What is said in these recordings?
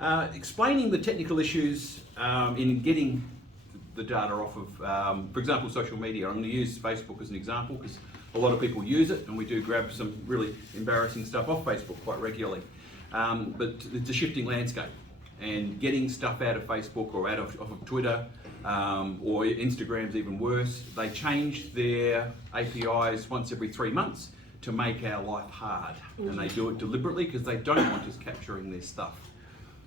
Explaining the technical issues in getting the data off of, for example, social media. I'm going to use Facebook as an example because a lot of people use it, and we do grab some really embarrassing stuff off Facebook quite regularly. But it's a shifting landscape, and getting stuff out of Facebook or out of Twitter or Instagram's even worse. They change their APIs once every 3 months to make our life hard, and they do it deliberately because they don't want us capturing their stuff.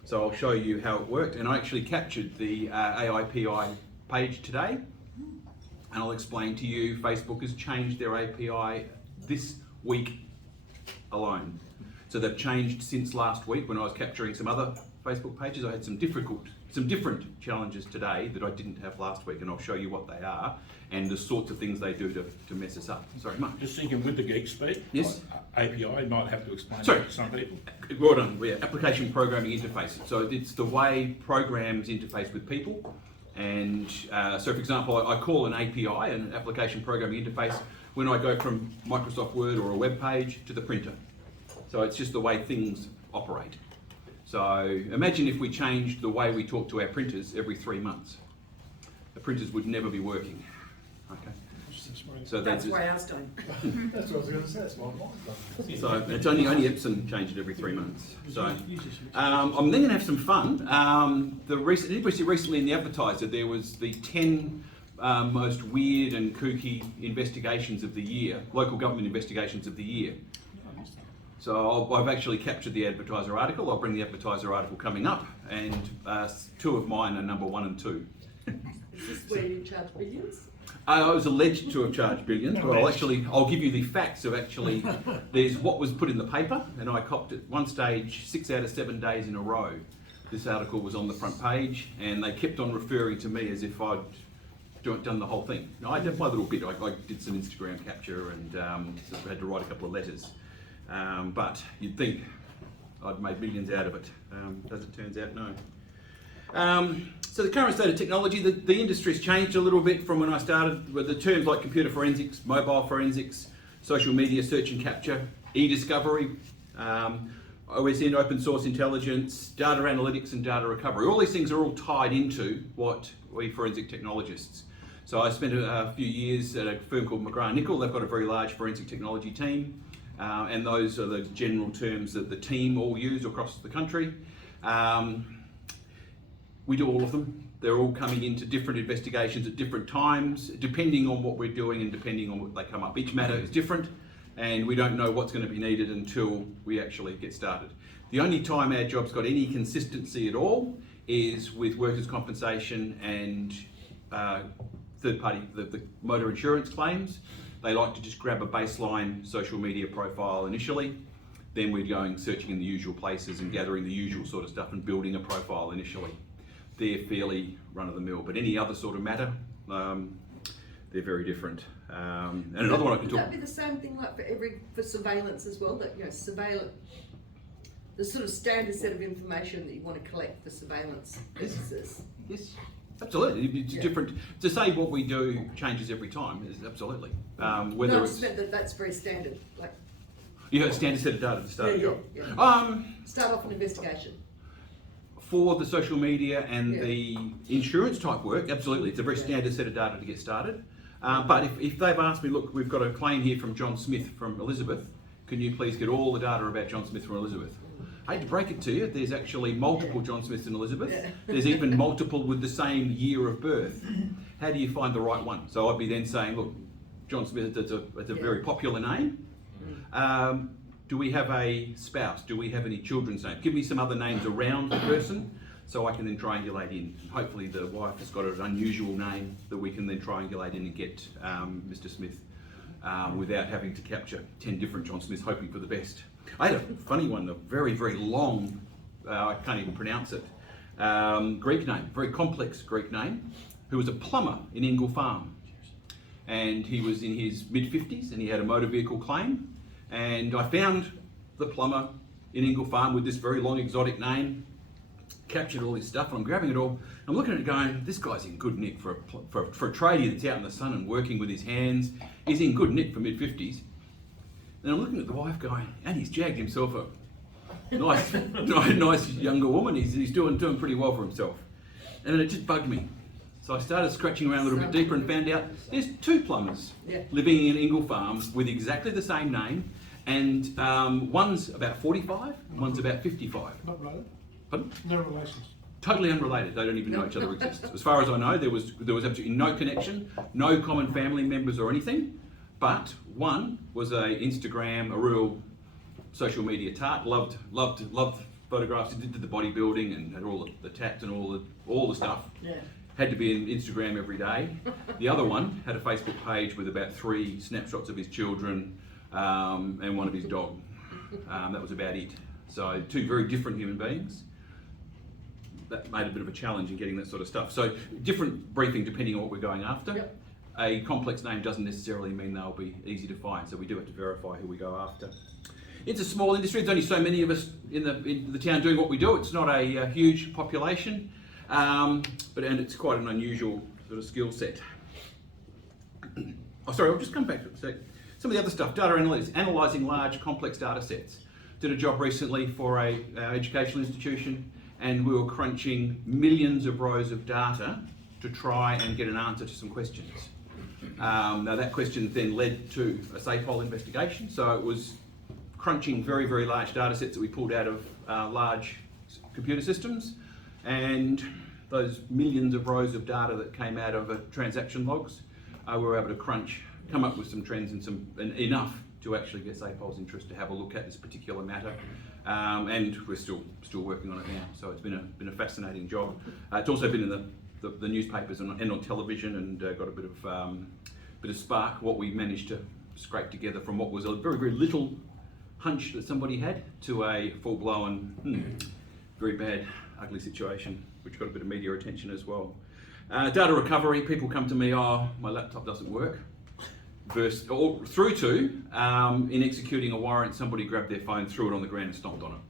So I'll show you how it worked, and I actually captured the AIPI page today, and I'll explain to you Facebook has changed their API this week alone. So they've changed since last week when I was capturing some other Facebook pages. I had some different challenges today that I didn't have last week, and I'll show you what they are and the sorts of things they do to mess us up. Sorry, Mark. Just thinking with the geek speak, yes? API might have to explain Sorry. that to some people. Well done. We're application programming interface. So it's the way programs interface with people. And so, for example, I call an API, an application programming interface, when I go from Microsoft Word or a web page to the printer. So it's just the way things operate. So imagine if we changed the way we talk to our printers every 3 months. The printers would never be working. Okay. So that's why ours don't. That's what I was going to say. That's why mine's done. So it's only Epson changed it every 3 months. So I'm then going to have some fun. Recently in the Advertiser there was the 10 most weird and kooky investigations of the year, local government investigations of the year. So I've actually captured the Advertiser article. I'll bring the Advertiser article coming up, and 2 of mine are number 1 and 2. Is this where you charge billions? I was alleged to have charged billions, but I'll give you the facts of actually, there's what was put in the paper, and I copped at one stage 6 out of 7 days in a row. This article was on the front page, and they kept on referring to me as if I'd done the whole thing. Now, I did my little bit. I did some Instagram capture and sort of had to write a couple of letters. But you'd think I'd made millions out of it. As it turns out, no. So the current state of technology, the industry's changed a little bit from when I started with the terms like computer forensics, mobile forensics, social media search and capture, e-discovery, OSN, open source intelligence, data analytics and data recovery. All these things are all tied into what we forensic technologists. So I spent a few years at a firm called McGrath-Nicol. They've got a very large forensic technology team. And those are the general terms that the team all use across the country. We do all of them. They're all coming into different investigations at different times, depending on what we're doing and depending on what they come up. Each matter is different, and we don't know what's going to be needed until we actually get started. The only time our job's got any consistency at all is with workers' compensation and third party, the motor insurance claims. They like to just grab a baseline social media profile initially, then we're going searching in the usual places and gathering the usual sort of stuff and building a profile initially. They're fairly run-of-the-mill, but any other sort of matter, they're very different. And another one I can talk. Would that be the same thing like for surveillance as well? That surveillance, the sort of standard set of information that you want to collect for surveillance purposes. Yes. Absolutely, it's different. To say what we do changes every time is absolutely. Whether no, I just meant that's very standard. Like you have a standard set of data to start a job. Yeah. Start off an investigation. For the social media and the insurance type work, absolutely, it's a very standard set of data to get started. But if they've asked me, look, we've got a claim here from John Smith from Elizabeth, can you please get all the data about John Smith from Elizabeth? I hate to break it to you, there's actually multiple John Smiths in Elizabeth. Yeah. There's even multiple with the same year of birth. How do you find the right one? So I'd be then saying, look, John Smith, it's a very popular name. Do we have a spouse? Do we have any children's names? Give me some other names around the person so I can then triangulate in. Hopefully the wife has got an unusual name that we can then triangulate in and get Mr. Smith without having to capture 10 different John Smiths, hoping for the best. I had a funny one, a very, very long, I can't even pronounce it, Greek name, very complex Greek name, who was a plumber in Ingle Farm. And he was in his mid-50s and he had a motor vehicle claim. And I found the plumber in Ingle Farm with this very long exotic name, captured all his stuff, and I'm grabbing it all. I'm looking at it going, this guy's in good nick for a tradie that's out in the sun and working with his hands. He's in good nick for mid-50s. And I'm looking at the wife going, and he's jagged himself nice younger woman. He's doing pretty well for himself. And then it just bugged me. So I started scratching around a little bit deeper and found out there's 2 plumbers living in Ingle Farm with exactly the same name, and one's about 45, one's about 55. Not related? Pardon? No relations. Totally unrelated. They don't even know each other exists. As far as I know, there was absolutely no connection, no common family members or anything. But one was a real social media tart. Loved photographs. He did the bodybuilding and had all the tats and all the stuff. Yeah. Had to be on Instagram every day. The other one had a Facebook page with about 3 snapshots of his children and one of his dog. That was about it. So 2 very different human beings. That made a bit of a challenge in getting that sort of stuff. So different briefing depending on what we're going after. Yep. A complex name doesn't necessarily mean they'll be easy to find, so we do have to verify who we go after. It's a small industry. There's only so many of us in the town doing what we do. It's not a huge population, and it's quite an unusual sort of skill set. Oh, sorry, I'll just come back to it a sec. Some of the other stuff, data analytics, analysing large complex data sets. Did a job recently for a educational institution, and we were crunching millions of rows of data to try and get an answer to some questions. Now that question then led to a SAPOL investigation, so it was crunching very, very large data sets that we pulled out of large computer systems, and those millions of rows of data that came out of transaction logs, we were able to come up with some trends and enough to actually get SAPOL's interest to have a look at this particular matter, and we're still working on it now. So it's been a fascinating job. It's also been in the newspapers and on television, and got a bit of spark. What we managed to scrape together from what was a very, very little hunch that somebody had to a full-blown, very bad, ugly situation, which got a bit of media attention as well. Data recovery, people come to me, oh, my laptop doesn't work. Through to, in executing a warrant, somebody grabbed their phone, threw it on the ground and stomped on it.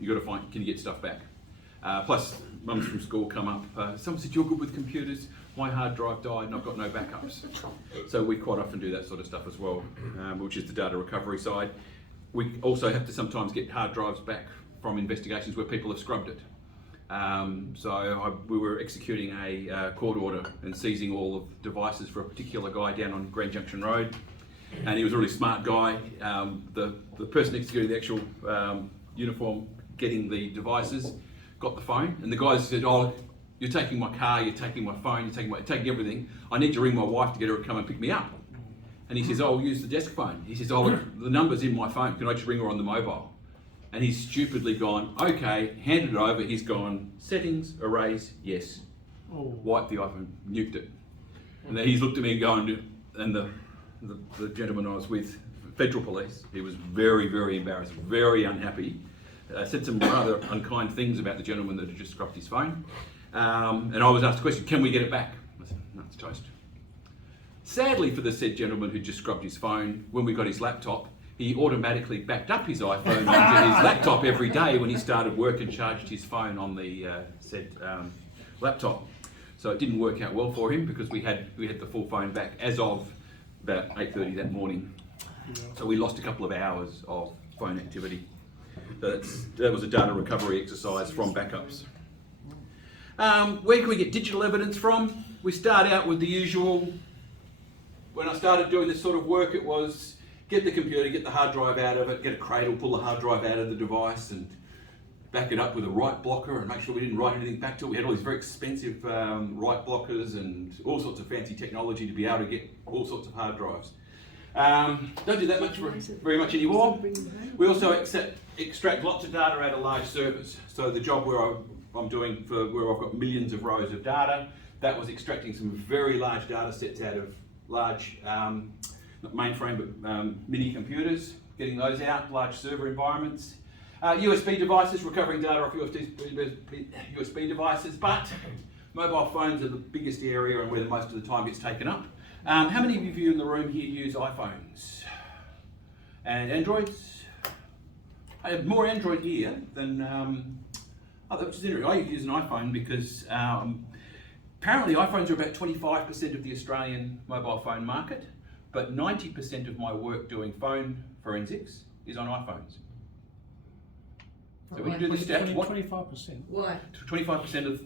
You got to find, can you get stuff back? Plus, mums from school come up, someone said, you're good with computers, my hard drive died and I've got no backups. So we quite often do that sort of stuff as well, which is the data recovery side. We also have to sometimes get hard drives back from investigations where people have scrubbed it. We were executing a court order and seizing all of devices for a particular guy down on Grand Junction Road, and he was a really smart guy. The person executing the actual uniform, getting the devices, got the phone, and the guy said, oh, you're taking my car, you're taking my phone, you're taking everything. I need to ring my wife to get her to come and pick me up. And he says, oh, I'll use the desk phone. He says, oh, look, the number's in my phone, can I just ring her on the mobile? And he's stupidly gone, okay, handed it over, he's gone, settings, erase, yes. Wipe the iPhone, nuked it. And then he's looked at me and going, and the gentleman I was with, Federal Police, he was very, very embarrassed, very unhappy. Said some rather unkind things about the gentleman that had just scrubbed his phone. And I was asked the question, can we get it back? I said, no, it's toast. Sadly for the said gentleman who just scrubbed his phone, when we got his laptop, he automatically backed up his iPhone onto his laptop every day when he started work and charged his phone on the said laptop. So it didn't work out well for him because we had the full phone back as of about 8:30 that morning. So we lost a couple of hours of phone activity. So that was a data recovery exercise from backups. Where can we get digital evidence from? We start out with the usual. When I started doing this sort of work, it was get the computer, get the hard drive out of it, get a cradle, pull the hard drive out of the device and back it up with a write blocker and make sure we didn't write anything back to it. We had all these very expensive write blockers and all sorts of fancy technology to be able to get all sorts of hard drives. Don't do that very much anymore. We also extract lots of data out of large servers. So the job where I'm doing for where I've got millions of rows of data, that was extracting some very large data sets out of large, not mainframe, but mini computers, getting those out, large server environments. USB devices, recovering data off USB devices, but mobile phones are the biggest area and where most of the time gets taken up. How many of you in the room here use iPhones? And Androids? I have more Android here than, which is interesting. I use an iPhone because apparently iPhones are about 25% of the Australian mobile phone market, but 90% of my work doing phone forensics is on iPhones. So Right. when you do the stats, what 25%. Why? 25% of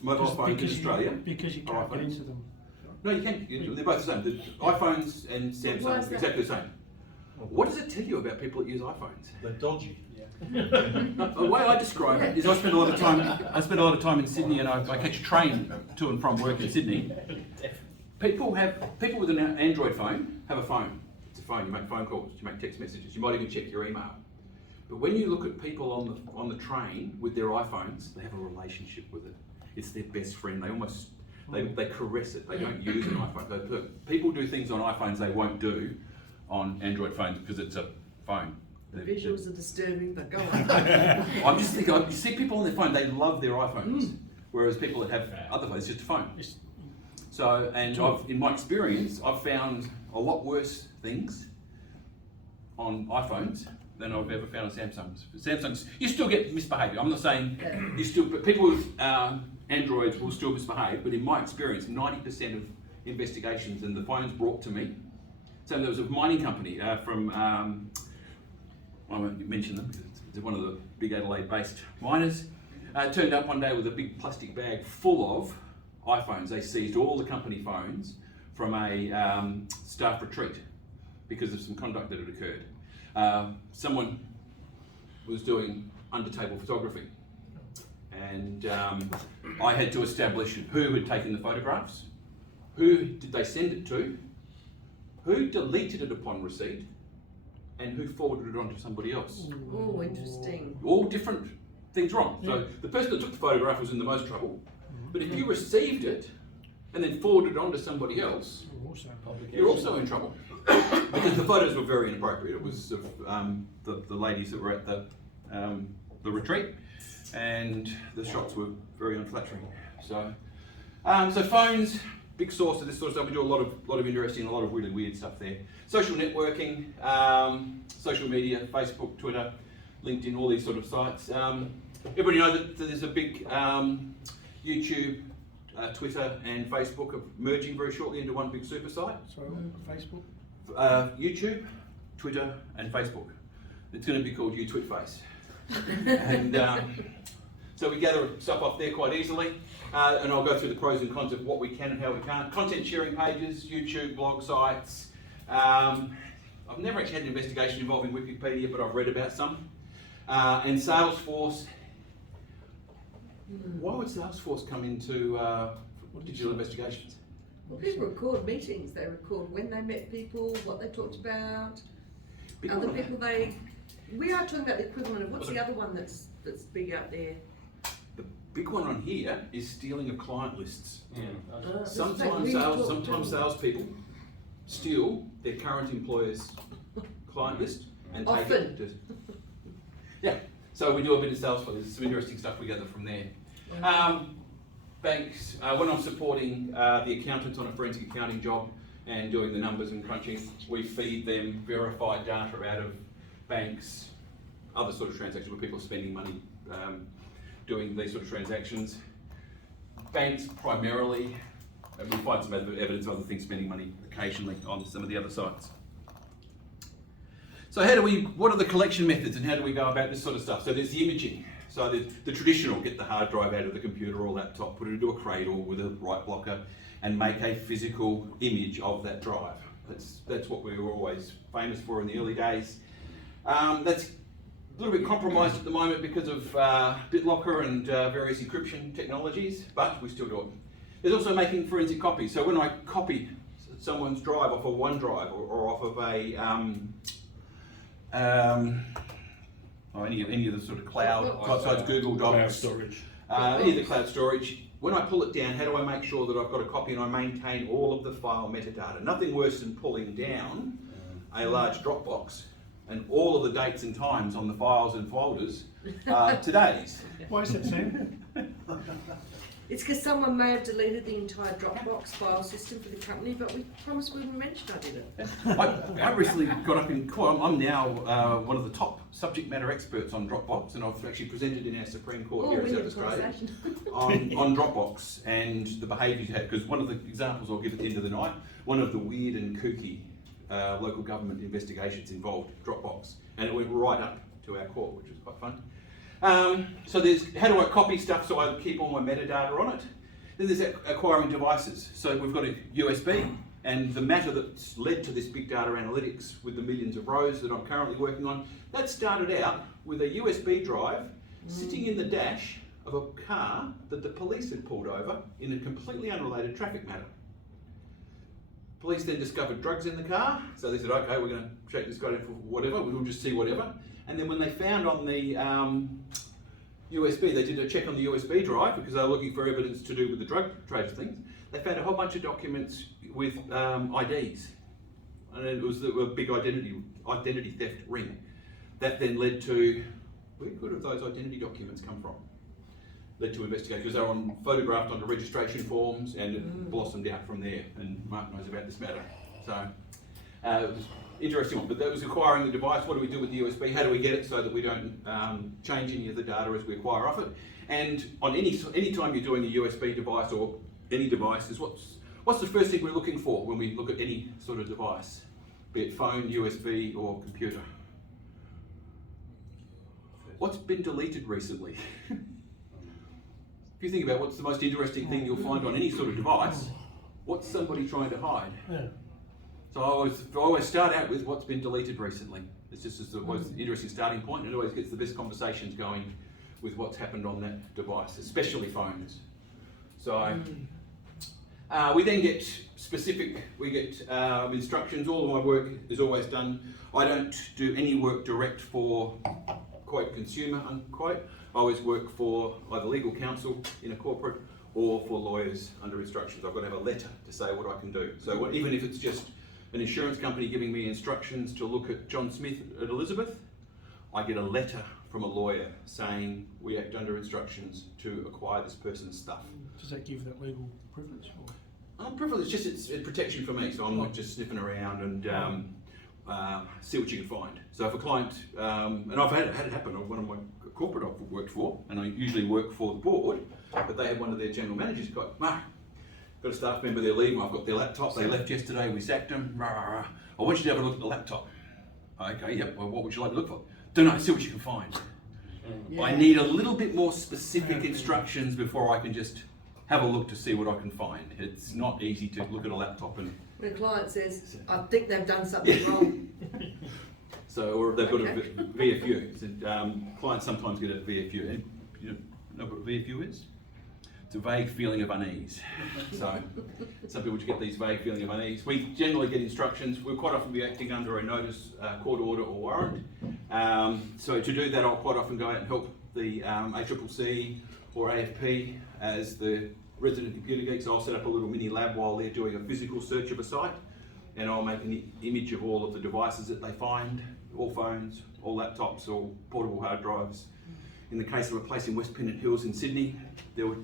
mobile phones in Australia Because you are can't get iPhones. into them. No, you can. They're both the same. The iPhones and Why Samsung is are that? exactly the same. What does it tell you about people that use iPhones? They're dodgy. The way I describe it is I spend a lot of time in Sydney, and I catch a train to and from work in Sydney. People with an Android phone have a phone. It's a phone. You make phone calls. You make text messages. You might even check your email. But when you look at people on the train with their iPhones, they have a relationship with it. It's their best friend. They caress it. They don't use an iPhone. People do things on iPhones they won't do on Android phones because it's a phone. The visuals are disturbing, but go on. I'm just thinking, you see people on their phone, they love their iPhones, whereas people that have other phones, it's just a phone. So, and in my experience, I've found a lot worse things on iPhones than I've ever found on Samsungs. Samsungs, you still get misbehaviour. I'm not saying but people with Androids will still misbehave, but in my experience, 90% of investigations and the phones brought to me. So there was a mining company from, I won't mention them because it's one of the big Adelaide-based miners. Turned up one day with a big plastic bag full of iPhones. They seized all the company phones from a staff retreat because of some conduct that had occurred. Someone was doing under-table photography, and I had to establish who had taken the photographs, who did they send it to, who deleted it upon receipt, and who forwarded it on to somebody else. Oh, interesting. All different things wrong. So the person that took the photograph was in the most trouble, but if you received it and then forwarded it on to somebody else, you're also in trouble. Because the photos were very inappropriate. It was of the ladies that were at the retreat, and the shots were very unflattering. So, so phones, big source of this sort of stuff. We do a lot of interesting, a lot of really weird stuff there. Social networking, social media, Facebook, Twitter, LinkedIn, all these sort of sites. Everybody knows that there's a big YouTube, Twitter and Facebook are merging very shortly into one big super site. So, Facebook? YouTube, Twitter and Facebook. It's going to be called YouTwitFace. And so we gather stuff off there quite easily. And I'll go through the pros and cons of what we can and how we can't. Content sharing pages, YouTube, blog sites. I've never actually had an investigation involving Wikipedia, but I've read about some. And Salesforce. Why would Salesforce come into digital investigations? Well, people record meetings. They record when they met people, what they talked about, other people they. We are talking about the equivalent of what's the other one that's big out there? The big one on here is stealing of client lists. Sometimes Sometimes salespeople steal their current employer's client list and take it. Yeah, so we do a bit of sales for this. There's some interesting stuff we gather from there. Banks, when I'm supporting the accountants on a forensic accounting job and doing the numbers and crunching, we feed them verified data out of banks, other sort of transactions where people are spending money doing these sort of transactions. Banks primarily, and we find some evidence of other things spending money occasionally on some of the other sites. So what are the collection methods and how do we go about this sort of stuff? So there's the imaging. So the traditional, get the hard drive out of the computer or laptop, put it into a cradle with a write blocker and make a physical image of that drive. That's what we were always famous for in the early days. That's a little bit compromised at the moment because of BitLocker and various encryption technologies, but we still do it. There's also making forensic copies. So when I copy someone's drive off of OneDrive or off of a any of the sort of cloud type sites, Google Docs, Cloud storage. Any of the cloud storage. When I pull it down, how do I make sure that I've got a copy and I maintain all of the file metadata? Nothing worse than pulling down a large Dropbox and all of the dates and times on the files and folders are today's. Why is that, Sam? It's because someone may have deleted the entire Dropbox file system for the company, but we promised we wouldn't mention I did it. I recently got up in court. I'm now one of the top subject matter experts on Dropbox, and I've actually presented in our Supreme Court here in South Australia on Dropbox and the behaviours you had. Because one of the examples I'll give at the end of the night, one of the weird and kooky local government investigations involved Dropbox, and it went right up to our court, which was quite fun. So there's how do I copy stuff so I keep all my metadata on it. Then there's acquiring devices. So we've got a USB, and the matter that's led to this big data analytics with the millions of rows that I'm currently working on, that started out with a USB drive sitting in the dash of a car that the police had pulled over in a completely unrelated traffic matter. Police then discovered drugs in the car, so they said, okay, we're going to check this guy down for whatever, we'll just see whatever. And then when they found on the USB, they did a check on the USB drive because they were looking for evidence to do with the drug trade things. They found a whole bunch of documents with IDs, and it was a big identity theft ring. That then led to, where could those identity documents come from? Led to investigation because they were photographed onto registration forms, and it blossomed out from there. And Mark knows about this matter, so it was an interesting one. But that was acquiring the device. What do we do with the USB? How do we get it so that we don't change any of the data as we acquire off it? And on any time you're doing a USB device or any devices, what's the first thing we're looking for when we look at any sort of device, be it phone, USB, or computer? What's been deleted recently? If you think about what's the most interesting thing you'll find on any sort of device, what's somebody trying to hide? Yeah. So I always start out with what's been deleted recently. It's just the most interesting starting point, and it always gets the best conversations going with what's happened on that device, especially phones. So we then get specific, we get instructions. All of my work is always done. I don't do any work direct for quote consumer unquote. I always work for either legal counsel in a corporate or for lawyers under instructions. I've got to have a letter to say what I can do. So even if it's just an insurance company giving me instructions to look at John Smith at Elizabeth, I get a letter from a lawyer saying we act under instructions to acquire this person's stuff. Does that give that legal privilege? Or? Privilege, it's protection for me, so I'm not just sniffing around and see what you can find. So if a client, and I've had it happen, one of my corporate I've worked for, and I usually work for the board, but they had one of their general managers go, Mark, got a staff member, they're leaving, I've got their laptop, they left yesterday, we sacked them, rah, rah, rah. I want you to have a look at the laptop. Okay, yep, well, what would you like to look for? Don't know, see what you can find. Yeah. I need a little bit more specific instructions before I can just have a look to see what I can find. It's not easy to look at a laptop and... When a client says, I think they've done something wrong. So, or they've got Okay. a VFU. So, clients sometimes get a VFU. And you know what a VFU is? It's a vague feeling of unease. So, some people just get these vague feeling of unease. We generally get instructions. We'll quite often be acting under a notice, court order or warrant. So to do that, I'll quite often go out and help the ACCC or AFP as the resident computer geeks. I'll set up a little mini lab while they're doing a physical search of a site, and I'll make an image of all of the devices that they find, all phones, all laptops, all portable hard drives. In the case of a place in West Pennant Hills in Sydney, there were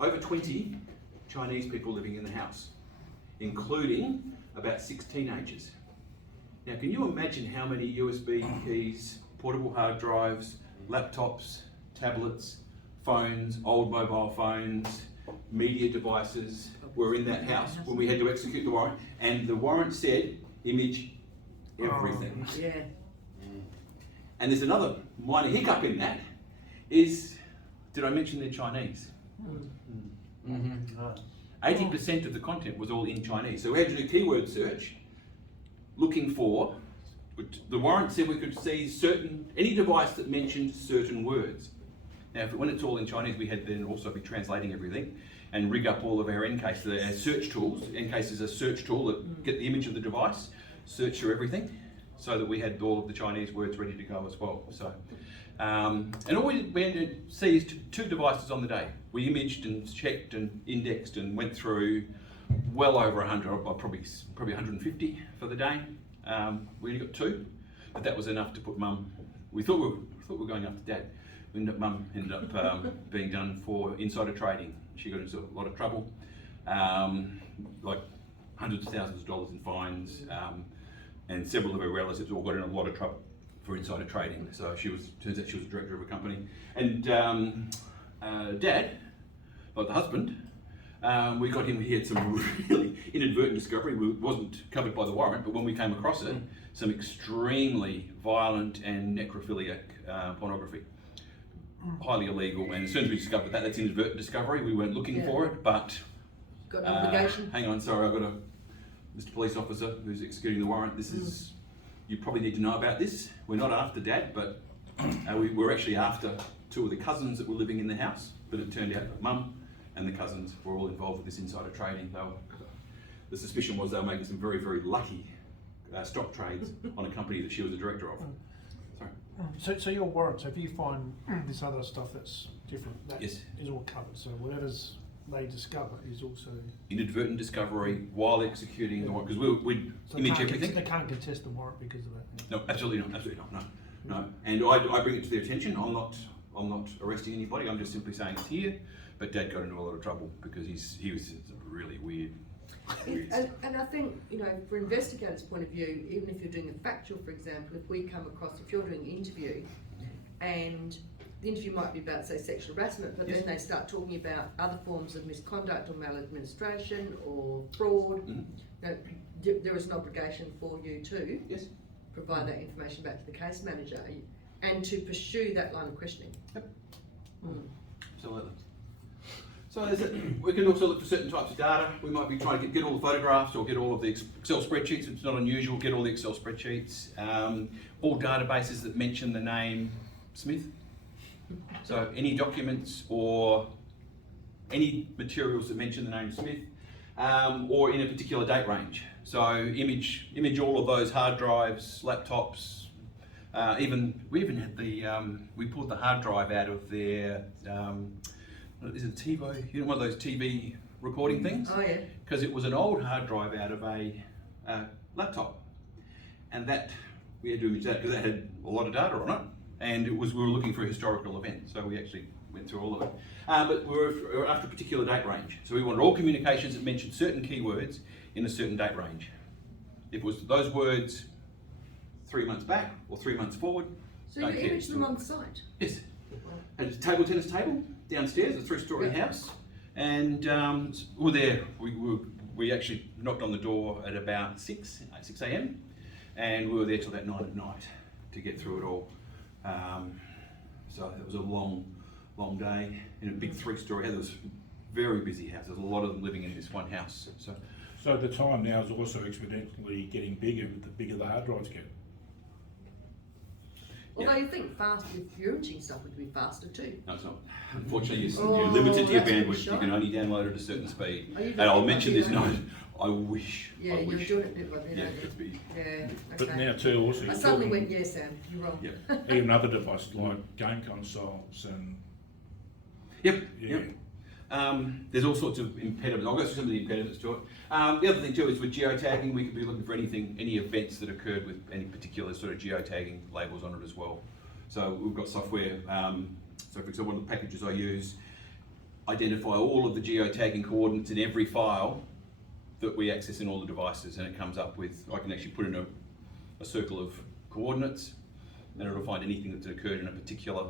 over 20 Chinese people living in the house, including about 6 teenagers. Now, can you imagine how many USB keys, portable hard drives, laptops, tablets, phones, old mobile phones, media devices were in that house when we had to execute the warrant? And the warrant said, image everything. Yeah. And there's another minor hiccup in that, is, did I mention they're Chinese? 80% of the content was all in Chinese. So we had to do keyword search, looking for, the warrant said we could see any device that mentioned certain words. Now, when it's all in Chinese, we had then also be translating everything and rig up all of our EnCase, our search tools. EnCase is a search tool that get the image of the device, search through everything, so that we had all of the Chinese words ready to go as well. So, and all we had to see is 2 devices on the day. We imaged and checked and indexed and went through well over 100, probably 150 for the day. We only got 2, but that was enough to put Mum. We thought we were going after Dad. Mum ended up being done for insider trading. She got into a lot of trouble, like hundreds of thousands of dollars in fines, and several of her relatives all got in a lot of trouble for insider trading. So turns out she was a director of a company. And Dad, like the husband, We got him, he had some really inadvertent discovery, it wasn't covered by the warrant, but when we came across it, some extremely violent and necrophiliac pornography. Highly illegal, and as soon as we discovered that, that's inadvertent discovery, we weren't looking for it, but Got an obligation. hang on, sorry, I've got a Mr. Police Officer who's executing the warrant. This is, you probably need to know about this. We're not after Dad, but we're actually after two of the cousins that were living in the house, but it turned out that Mum and the cousins were all involved with this insider trading. The suspicion was they were making some very, very lucky stock trades on a company that she was the director of. Sorry. So your warrant, so if you find this other stuff that's different, that Yes. is all covered, so whatever's they discover is also... Inadvertent discovery while executing the warrant, because we'd So image everything. They can't contest the warrant because of that. No, absolutely not, no. And I bring it to their attention. I'm not arresting anybody. I'm just simply saying it's here. But Dad got into a lot of trouble because he was really weird. And I think, you know, for investigators' point of view, even if you're doing a factual, for example, if we come across, if you're doing an interview and the interview might be about, say, sexual harassment, but then they start talking about other forms of misconduct or maladministration or fraud, you know, there is an obligation for you to provide that information back to the case manager and to pursue that line of questioning. Yep. Absolutely. So we can also look for certain types of data. We might be trying to get all the photographs or get all of the Excel spreadsheets. It's not unusual, get all the Excel spreadsheets. All databases that mention the name Smith. So any documents or any materials that mention the name Smith or in a particular date range. So image all of those hard drives, laptops. We even had we pulled the hard drive out of their, is it TiVo? You know, one of those TV recording things? Oh yeah. Because it was an old hard drive out of a laptop. And that, we had to image that because that had a lot of data on it. And we were looking for a historical event, so we actually went through all of it. But we were after a particular date range. So we wanted all communications that mentioned certain keywords in a certain date range. If it was those words 3 months back or 3 months forward. So you image them on site? Yes. Had a table tennis table downstairs, a 3-story house. And we were there, we actually knocked on the door at about 6 a.m. and we were there till about 9 at night to get through it all. So it was a long day in a big 3-story house. It was a very busy house. There's a lot of them living in this one house. So the time now is also exponentially getting bigger with the bigger the hard drives get. Although you think fast, if you're imaging stuff would be faster too. No, it's not. Unfortunately, you're limited to your bandwidth. You can only download at a certain speed. And I'll mention this note. I wish. Yeah, you're doing it bit by bit. Yeah, aren't you? it's big. Yeah. Okay. But now too, also I you're suddenly talking went, yeah, Sam, you're wrong. Yep. even other devices like game consoles and Yep. yeah. Yep. There's all sorts of impediments. I'll go through some of the impediments to it. The other thing too is with geotagging, we could be looking for anything, any events that occurred with any particular sort of geotagging labels on it as well. So we've got software. So for example, one of the packages I use identify all of the geotagging coordinates in every file that we access in all the devices, and it comes up with, I can actually put in a circle of coordinates and it'll find anything that's occurred in a particular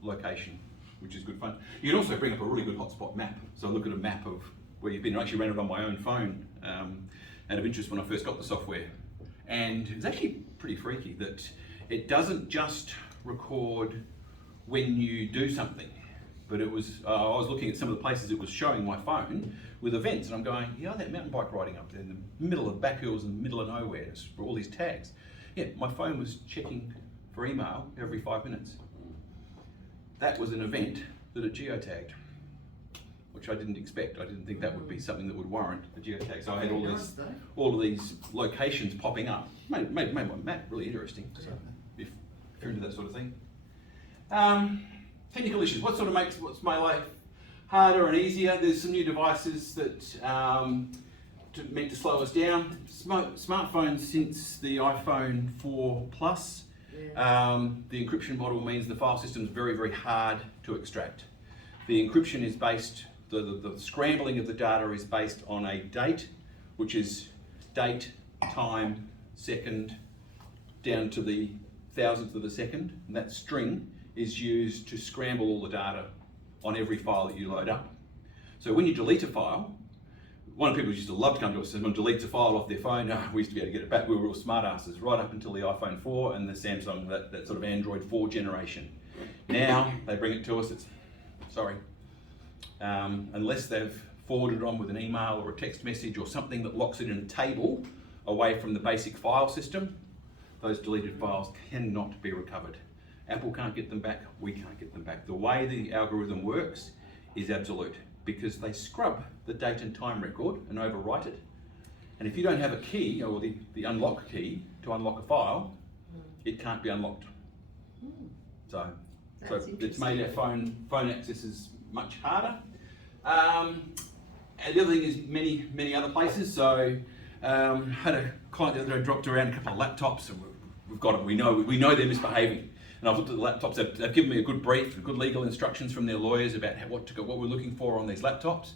location, which is good fun. You can also bring up a really good hotspot map. So look at a map of where you've been. I actually ran it on my own phone out of interest when I first got the software. And it's actually pretty freaky that it doesn't just record when you do something, but it was, I was looking at some of the places it was showing my phone with events, and I'm going, yeah, that mountain bike riding up there in the middle of back hills in the middle of nowhere for all these tags. Yeah, my phone was checking for email every 5 minutes. That was an event that it geotagged, which I didn't expect. I didn't think that would be something that would warrant a geotag. So I had all of these locations popping up. Made my map really interesting. So if you're into that sort of thing. Technical issues. What sort of makes my life harder and easier? There's some new devices that meant to slow us down. Smartphones since the iPhone 4 Plus. The encryption model means the file system is very, very hard to extract. The encryption is based, the scrambling of the data is based on a date, which is date, time, second, down to the thousandth of a second, and that string is used to scramble all the data on every file that you load up. So when you delete a file, one of the people used to love to come to us and someone deletes a file off their phone. We used to be able to get it back. We were real smart asses right up until the iPhone 4 and the Samsung, that sort of Android 4 generation. Now they bring it to us, it's sorry. Unless they've forwarded it on with an email or a text message or something that locks it in a table away from the basic file system, those deleted files cannot be recovered. Apple can't get them back, we can't get them back. The way the algorithm works is absolute, because they scrub the date and time record and overwrite it. And if you don't have a key, or the unlock key to unlock a file, it can't be unlocked. So it's made our phone accesses much harder. And the other thing is many other places. So had a client the other day dropped around a couple of laptops, and we've got them. We know they're misbehaving. And I've looked at the laptops. They've given me a good brief, good legal instructions from their lawyers about what we're looking for on these laptops.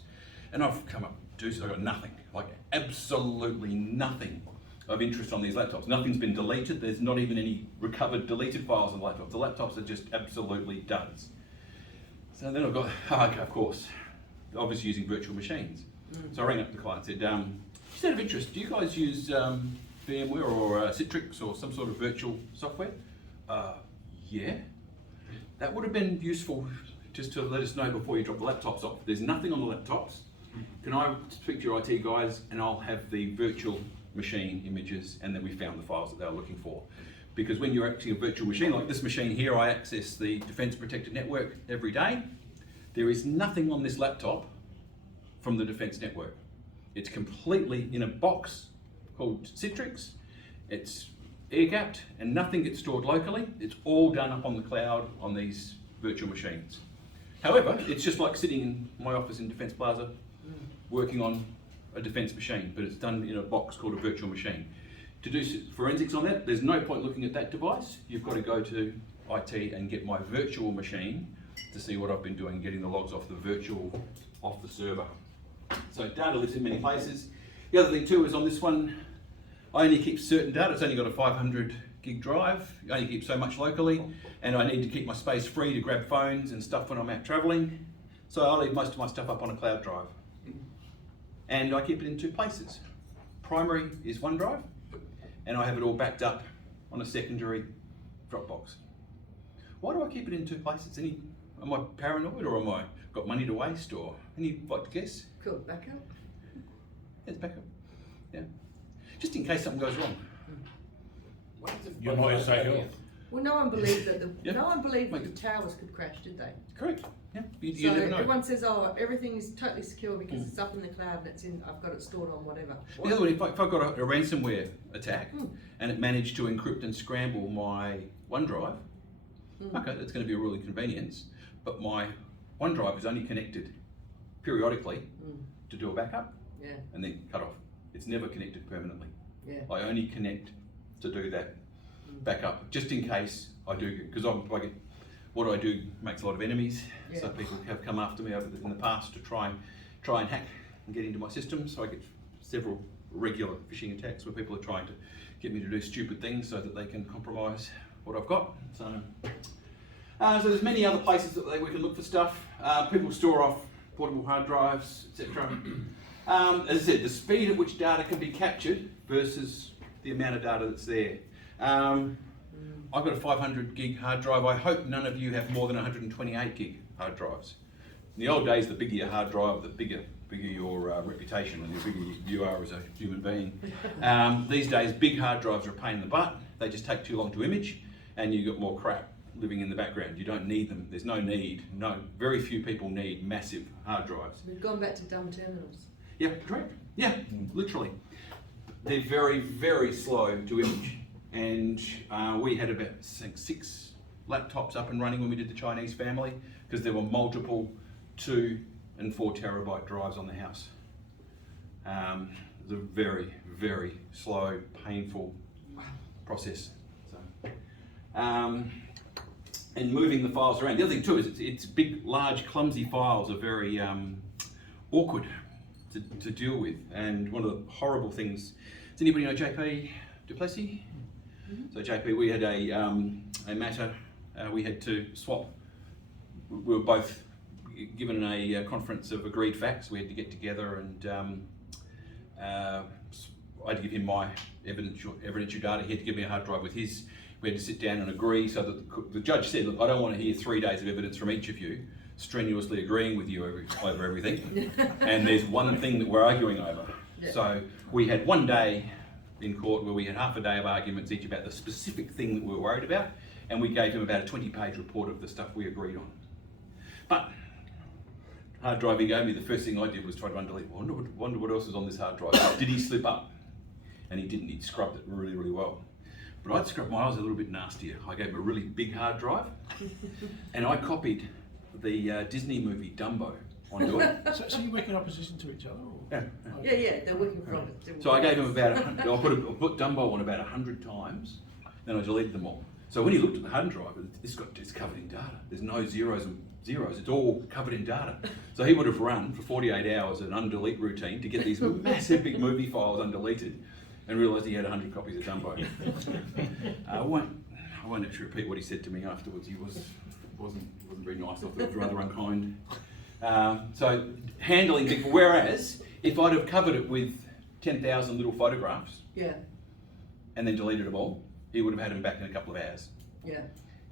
And I've come up, I've got nothing, like absolutely nothing of interest on these laptops. Nothing's been deleted. There's not even any recovered deleted files on the laptops. The laptops are just absolutely duds. So then I've got, of course, obviously using virtual machines. So I rang up the client and said, just out of interest, do you guys use VMware or Citrix or some sort of virtual software? Yeah. That would have been useful just to let us know before you drop the laptops off. There's nothing on the laptops. Can I speak to your IT guys and I'll have the virtual machine images, and then we found the files that they were looking for. Because when you're accessing a virtual machine, like this machine here, I access the Defence Protected Network every day. There is nothing on this laptop from the Defence Network. It's completely in a box called Citrix. It's air-gapped and nothing gets stored locally. It's all done up on the cloud on these virtual machines. However, it's just like sitting in my office in Defence Plaza working on a defence machine, but it's done in a box called a virtual machine. To do forensics on that, there's no point looking at that device. You've got to go to IT and get my virtual machine to see what I've been doing, getting the logs off the server. So data lives in many places. The other thing too is on this one, I only keep certain data. It's only got a 500 gig drive. I only keep so much locally, and I need to keep my space free to grab phones and stuff when I'm out travelling. So I leave most of my stuff up on a cloud drive. And I keep it in two places. Primary is OneDrive, and I have it all backed up on a secondary Dropbox. Why do I keep it in two places? Am I paranoid, or am I got money to waste, or any like to guess? Cool, backup. It's backup. Yeah. Just in case something goes wrong. You might say health. Well, no one believed that Yeah. the towers could crash, did they? Correct. Yeah. You So never know. everyone says, "Oh, everything is totally secure because it's up in the cloud and I've got it stored on whatever." The other one, if I've got a ransomware attack and it managed to encrypt and scramble my OneDrive, okay, that's going to be a real inconvenience. But my OneDrive is only connected periodically to do a backup, Yeah, and then cut off. It's never connected permanently. yeah. I only connect to do that backup, just in case I do, because what I do makes a lot of enemies. Yeah. So people have come after me in the past to try and hack and get into my system. So I get several regular phishing attacks where people are trying to get me to do stupid things so that they can compromise what I've got. So there's many other places that we can look for stuff. People store off portable hard drives, etc. As I said, the speed at which data can be captured versus the amount of data that's there. I've got a 500 gig hard drive. I hope none of you have more than 128 gig hard drives. In the old days, the bigger your hard drive, the bigger your reputation and the bigger you are as a human being. These days, big hard drives are a pain in the butt. They just take too long to image, and you've got more crap living in the background. You don't need them. There's no need. Very few people need massive hard drives. We've gone back to dumb terminals. Yeah, correct. Yeah, literally. They're very, very slow to image. And we had about 6 laptops up and running when we did the Chinese family, because there were multiple 2 and 4 terabyte drives on the house. It's a very, very slow, painful process. So, and moving the files around. The other thing too is it's big, large, clumsy files are very awkward to deal with. And one of the horrible things, does anybody know JP Duplessis? So JP, we had a matter, we had to swap, we were both given a conference of agreed facts. We had to get together and I had to give him my evidential data. He had to give me a hard drive with his. We had to sit down and agree so that the judge said, look, I don't want to hear 3 days of evidence from each of you, strenuously agreeing with you over everything. And there's one thing that we're arguing over. Yeah. So we had 1 day in court where we had half a day of arguments each about the specific thing that we were worried about, and we gave him about a 20-page report of the stuff we agreed on. But hard drive he gave me, the first thing I did was try to undelete. Wonder what else is on this hard drive. Did he slip up? And he didn't. He'd scrubbed it really, really well. But I'd scrubbed mine. I was a little bit nastier. I gave him a really big hard drive, and I copied the Disney movie Dumbo onto it. So you work in opposition to each other? Or? Yeah. Yeah, they're working from it. So I gave him about, I put Dumbo on about 100 times, then I deleted them all. So when he looked at the hard drive, it's covered in data. There's no zeros and zeros, it's all covered in data. So he would have run for 48 hours an undelete routine to get these massive big movie files undeleted, and realised he had 100 copies of Dumbo. I won't actually repeat what he said to me afterwards. He wasn't very nice. I thought it was rather unkind. So handling big, whereas if I'd have covered it with 10,000 little photographs, Yeah, and then deleted them all, he would have had them back in a couple of hours. yeah.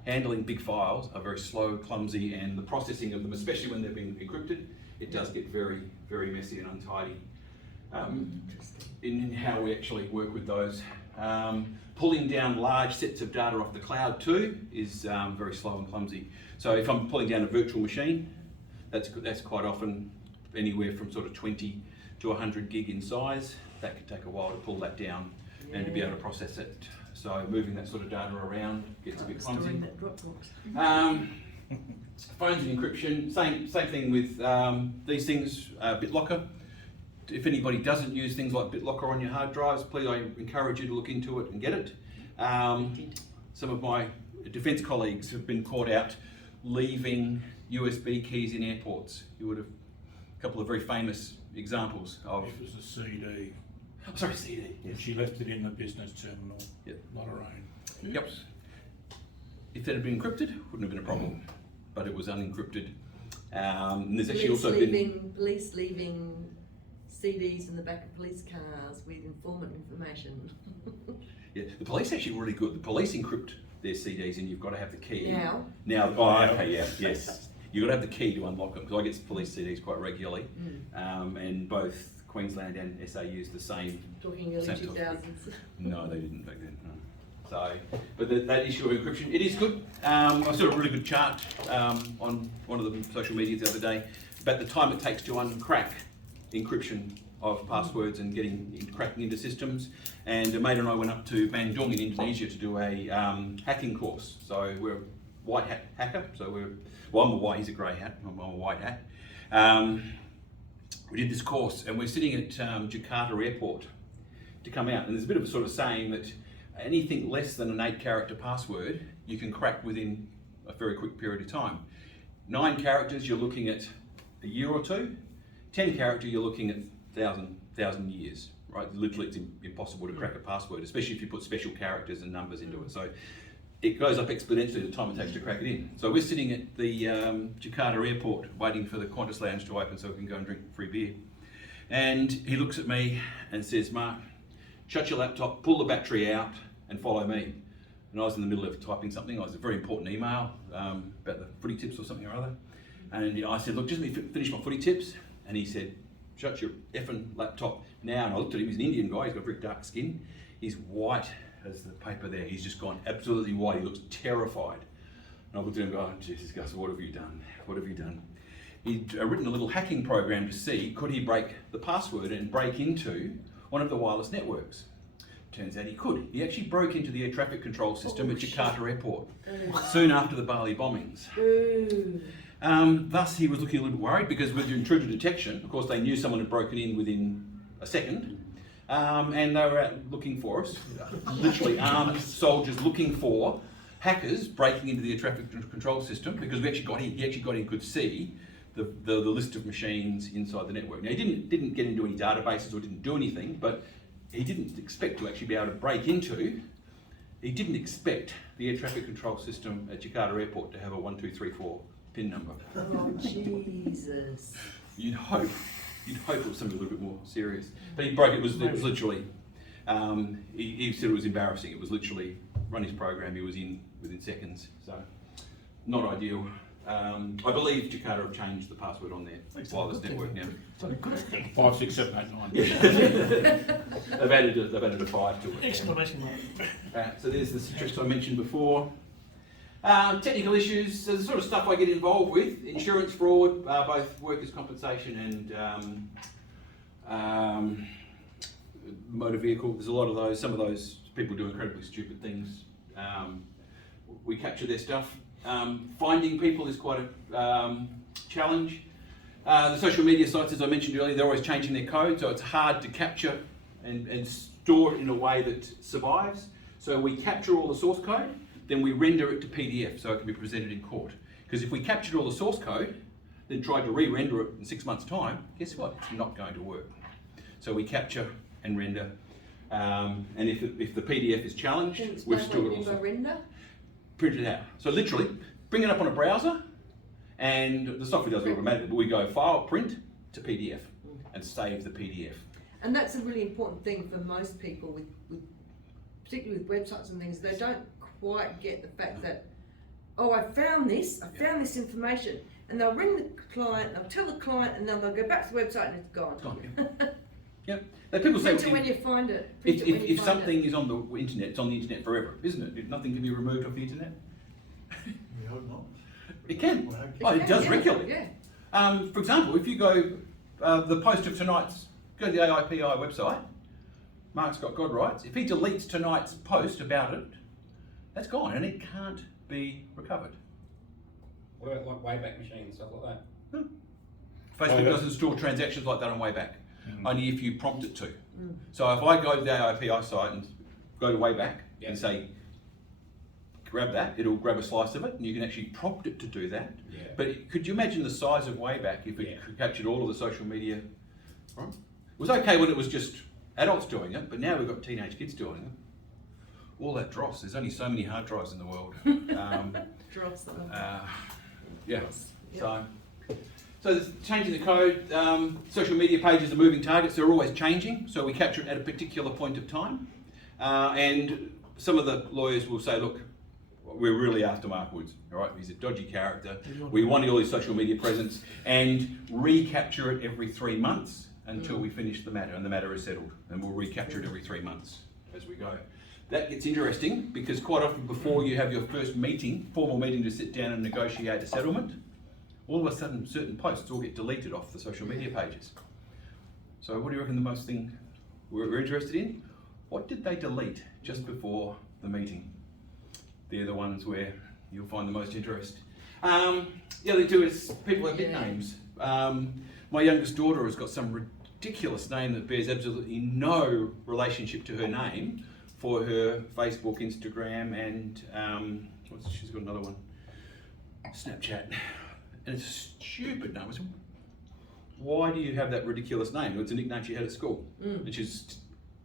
Handling big files are very slow, clumsy, and the processing of them, especially when they've been encrypted, it does get very, very messy and untidy. In how we actually work with those. Pulling down large sets of data off the cloud too is very slow and clumsy. So if I'm pulling down a virtual machine, that's quite often anywhere from sort of 20 to 100 gig in size. That could take a while to pull that down and to be able to process it. So moving that sort of data around gets a bit clumsy. Storing that Dropbox. Phones and encryption, same thing with these things, BitLocker. If anybody doesn't use things like BitLocker on your hard drives, please, I encourage you to look into it and get it. Some of my defence colleagues have been caught out leaving USB keys in airports. You would have a couple of very famous examples of... It was a CD. Oh, sorry, CD. Yes. She left it in the business terminal, Yep. not her own. Yep. If that had been encrypted, wouldn't have been a problem, but it was unencrypted. And there's actually also been... Police leaving CDs in the back of police cars with informant information. Yeah, the police are actually really good. The police encrypt their CDs and you've got to have the key. Now? Oh, okay, yeah, yes. You've got to have the key to unlock them, because I get police CDs quite regularly, and both Queensland and SA use the same. Talking early same 2000s. No, they didn't back then. No. So, but that issue of encryption, it is good. I saw a really good chart on one of the social medias the other day about the time it takes to uncrack encryption of passwords and cracking into systems. And a mate and I went up to Bandung in Indonesia to do a hacking course. So we're a white hat hacker. So I'm a white, he's a grey hat, I'm a white hat. We did this course and we're sitting at Jakarta airport to come out. And there's a bit of a sort of saying that anything less than an 8-character password, you can crack within a very quick period of time. 9 characters, you're looking at a year or two. 10 character, you're looking at 1,000 years, right? Literally, it's impossible to crack a password, especially if you put special characters and numbers into it. So it goes up exponentially the time it takes to crack it in. So we're sitting at the Jakarta airport waiting for the Qantas lounge to open so we can go and drink free beer. And he looks at me and says, Mark, shut your laptop, pull the battery out and follow me. And I was in the middle of typing something. It was a very important email about the footy tips or something or other. And I said, look, just let me finish my footy tips. And he said, shut your effing laptop now. And I looked at him, he's an Indian guy, he's got very dark skin. He's white as the paper there. He's just gone absolutely white. He looks terrified. And I looked at him and go, Jesus, Gus, what have you done? What have you done? He'd written a little hacking program to see, could he break the password and break into one of the wireless networks? Turns out he could. He actually broke into the air traffic control system at Jakarta Airport, soon after the Bali bombings. Thus, he was looking a little bit worried because with intruder detection, of course, they knew someone had broken in within a second, and they were out looking for us, literally armed soldiers looking for hackers breaking into the air traffic control system, because he actually got in, could see the list of machines inside the network. Now, he didn't get into any databases or didn't do anything, but he didn't expect to actually be able to break into. He didn't expect the air traffic control system at Jakarta Airport to have a 1, 2, 3, 4 PIN number. Oh, Jesus. You'd hope it was something a little bit more serious. But he broke it. Was literally. He said it was embarrassing. It was literally run his program. He was in within seconds. So not ideal. I believe Jakarta have changed the password on their wireless network now. 5, 6, 7, 8, 9. They've added a 5 to it. Exclamation mark. So there's the tricks I mentioned before. Technical issues, so the sort of stuff I get involved with, insurance fraud, both workers' compensation and motor vehicle. There's a lot of those. Some of those people do incredibly stupid things. We capture their stuff. Finding people is quite a challenge. The social media sites, as I mentioned earlier, they're always changing their code, so it's hard to capture and store it in a way that survives. So we capture all the source code, then we render it to PDF so it can be presented in court. Because if we captured all the source code, then tried to re-render it in 6 months' time, guess what? It's not going to work. So we capture and render. And if the PDF is challenged, we've still got also render? print it out. So literally, bring it up on a browser, and the software does it automatically, but we go File, Print to PDF, and save the PDF. And that's a really important thing for most people, with particularly with websites and things. They don't quite get the fact that, oh, I found this information, and they'll ring the client, they'll tell the client, and then they'll go back to the website and it's gone. It's gone, yeah. Yep. Now, people say Print it when you find it. if something is on the internet, it's on the internet forever, isn't it? Nothing can be removed off the internet. We hope not. It can. Well, Oh, it does yeah, regularly. Yeah. For example, if you go, the post of tonight's, go to the AIPI website, Mark's got God rights. If he deletes tonight's post about it, that's gone and it can't be recovered. What about like Wayback Machine and stuff like that? Facebook yeah. doesn't store transactions like that on Wayback, only if you prompt it to. So if I go to the AIPI site and go to Wayback and say, grab that, it'll grab a slice of it, and you can actually prompt it to do that. Yeah. But could you imagine the size of Wayback if it captured all of the social media? Right? It was okay when it was just adults doing it, but now we've got teenage kids doing it. All that dross. There's only so many hard drives in the world. Dross. Yeah. So there's changing the code. Social media pages are moving targets. They're always changing. So we capture it at a particular point of time. And some of the lawyers will say, look, we're really after Mark Woods. All right, he's a dodgy character. We want all his social media presence and recapture it every 3 months until we finish the matter and the matter is settled. And we'll recapture it every 3 months as we go. That gets interesting because quite often before you have your first meeting, formal meeting to sit down and negotiate a settlement, all of a sudden certain posts all get deleted off the social media pages. So what do you reckon the most thing we're interested in? What did they delete just before the meeting? They're the ones where you'll find the most interest. The other two is people have nicknames. My youngest daughter has got some ridiculous name that bears absolutely no relationship to her name for her Facebook, Instagram, and she's got another one, Snapchat. And it's a stupid name. Why do you have that ridiculous name? It's a nickname she had at school. And she's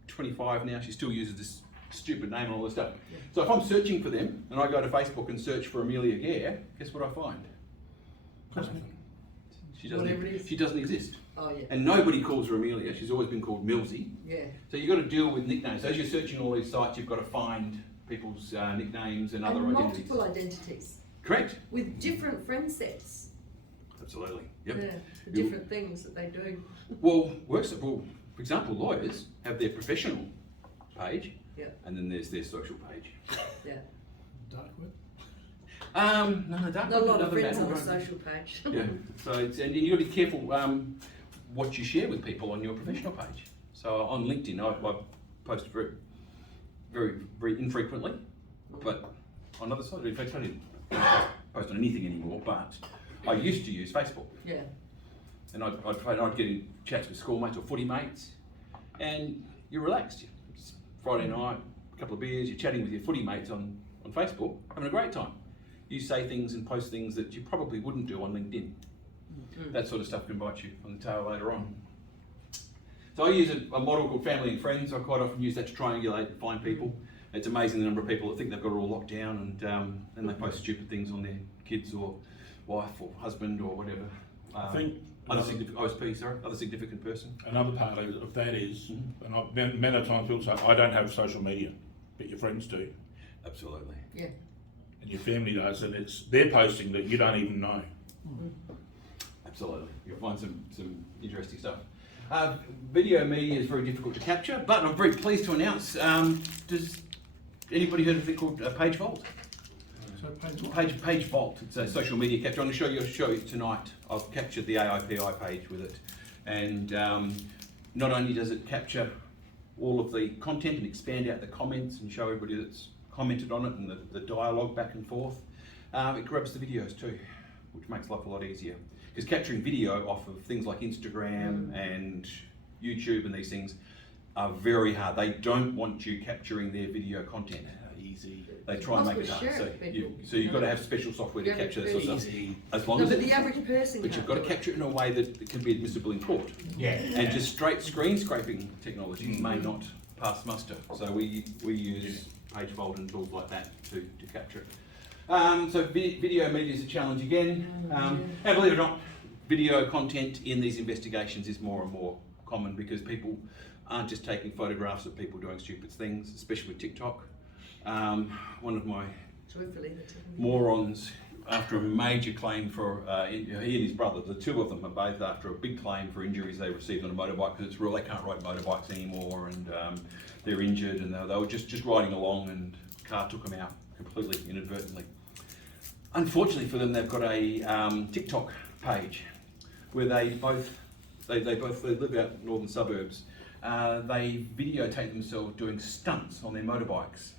25 now, she still uses this stupid name and all this stuff. So if I'm searching for them, and I go to Facebook and search for Amelia Gare, guess what I find? She doesn't exist. Oh, yeah. And nobody calls her Amelia, she's always been called Millsy. Yeah. So you've got to deal with nicknames. So as you're searching all these sites, you've got to find people's nicknames and other identities. Multiple identities. Correct? With different friend sets. Absolutely. Yep. Yeah, the different things that they do. Well, for example, lawyers have their professional page, and then there's their social page. Yeah. Dark web. No, Not a lot of friends on the social page. Yeah. So and you've got to be careful what you share with people on your professional page. So on LinkedIn, I post very, very, very infrequently, but on other sides, in fact, I don't post on anything anymore. But I used to use Facebook. Yeah. And I'd get in chats with schoolmates or footy mates, and you're relaxed. It's Friday night, a couple of beers, you're chatting with your footy mates on Facebook, having a great time. You say things and post things that you probably wouldn't do on LinkedIn. That sort of stuff can bite you on the tail later on. So I use a model called Family and Friends. I quite often use that to triangulate and find people. It's amazing the number of people that think they've got it all locked down and they post stupid things on their kids or wife or husband or whatever. I think Other significant OSP, sorry, other significant person. another part of that is, and many times people say, I don't have social media, but your friends do, Absolutely. Yeah. and your family does, and they're posting that you don't even know. Absolutely. You'll find some interesting stuff. Video media is very difficult to capture, but I'm very pleased to announce, does anybody heard of a thing called Page Vault? So page what? Page Vault, it's a social media capture. I'm going to show you tonight. I've captured the AIPI page with it. And not only does it capture all of the content and expand out the comments and show everybody that's commented on it and the dialogue back and forth, it grabs the videos too, which makes life a lot easier. Because capturing video off of things like Instagram and YouTube and these things are very hard. They don't want you capturing their video content. Easy. They try and make it hard. So you've got to have special software to capture that sort of stuff. As long No, as but the average person but you've can't got to do it. capture it in a way that it can be admissible in court. Yeah. And just straight screen scraping technologies may not pass muster. So we use Page Vault and tools like that to capture it. So video media is a challenge again. And believe it or not, video content in these investigations is more and more common because people aren't just taking photographs of people doing stupid things, especially with TikTok. One of my Joyfully, they're taking it. morons, after a major claim for, he and his brother, the two of them are both after a big claim for injuries they received on a motorbike because it's real, they can't ride motorbikes anymore and they're injured and they were just riding along and a car took them out completely inadvertently. Unfortunately for them, they've got a TikTok page where they live out in northern suburbs. They videotape themselves doing stunts on their motorbikes,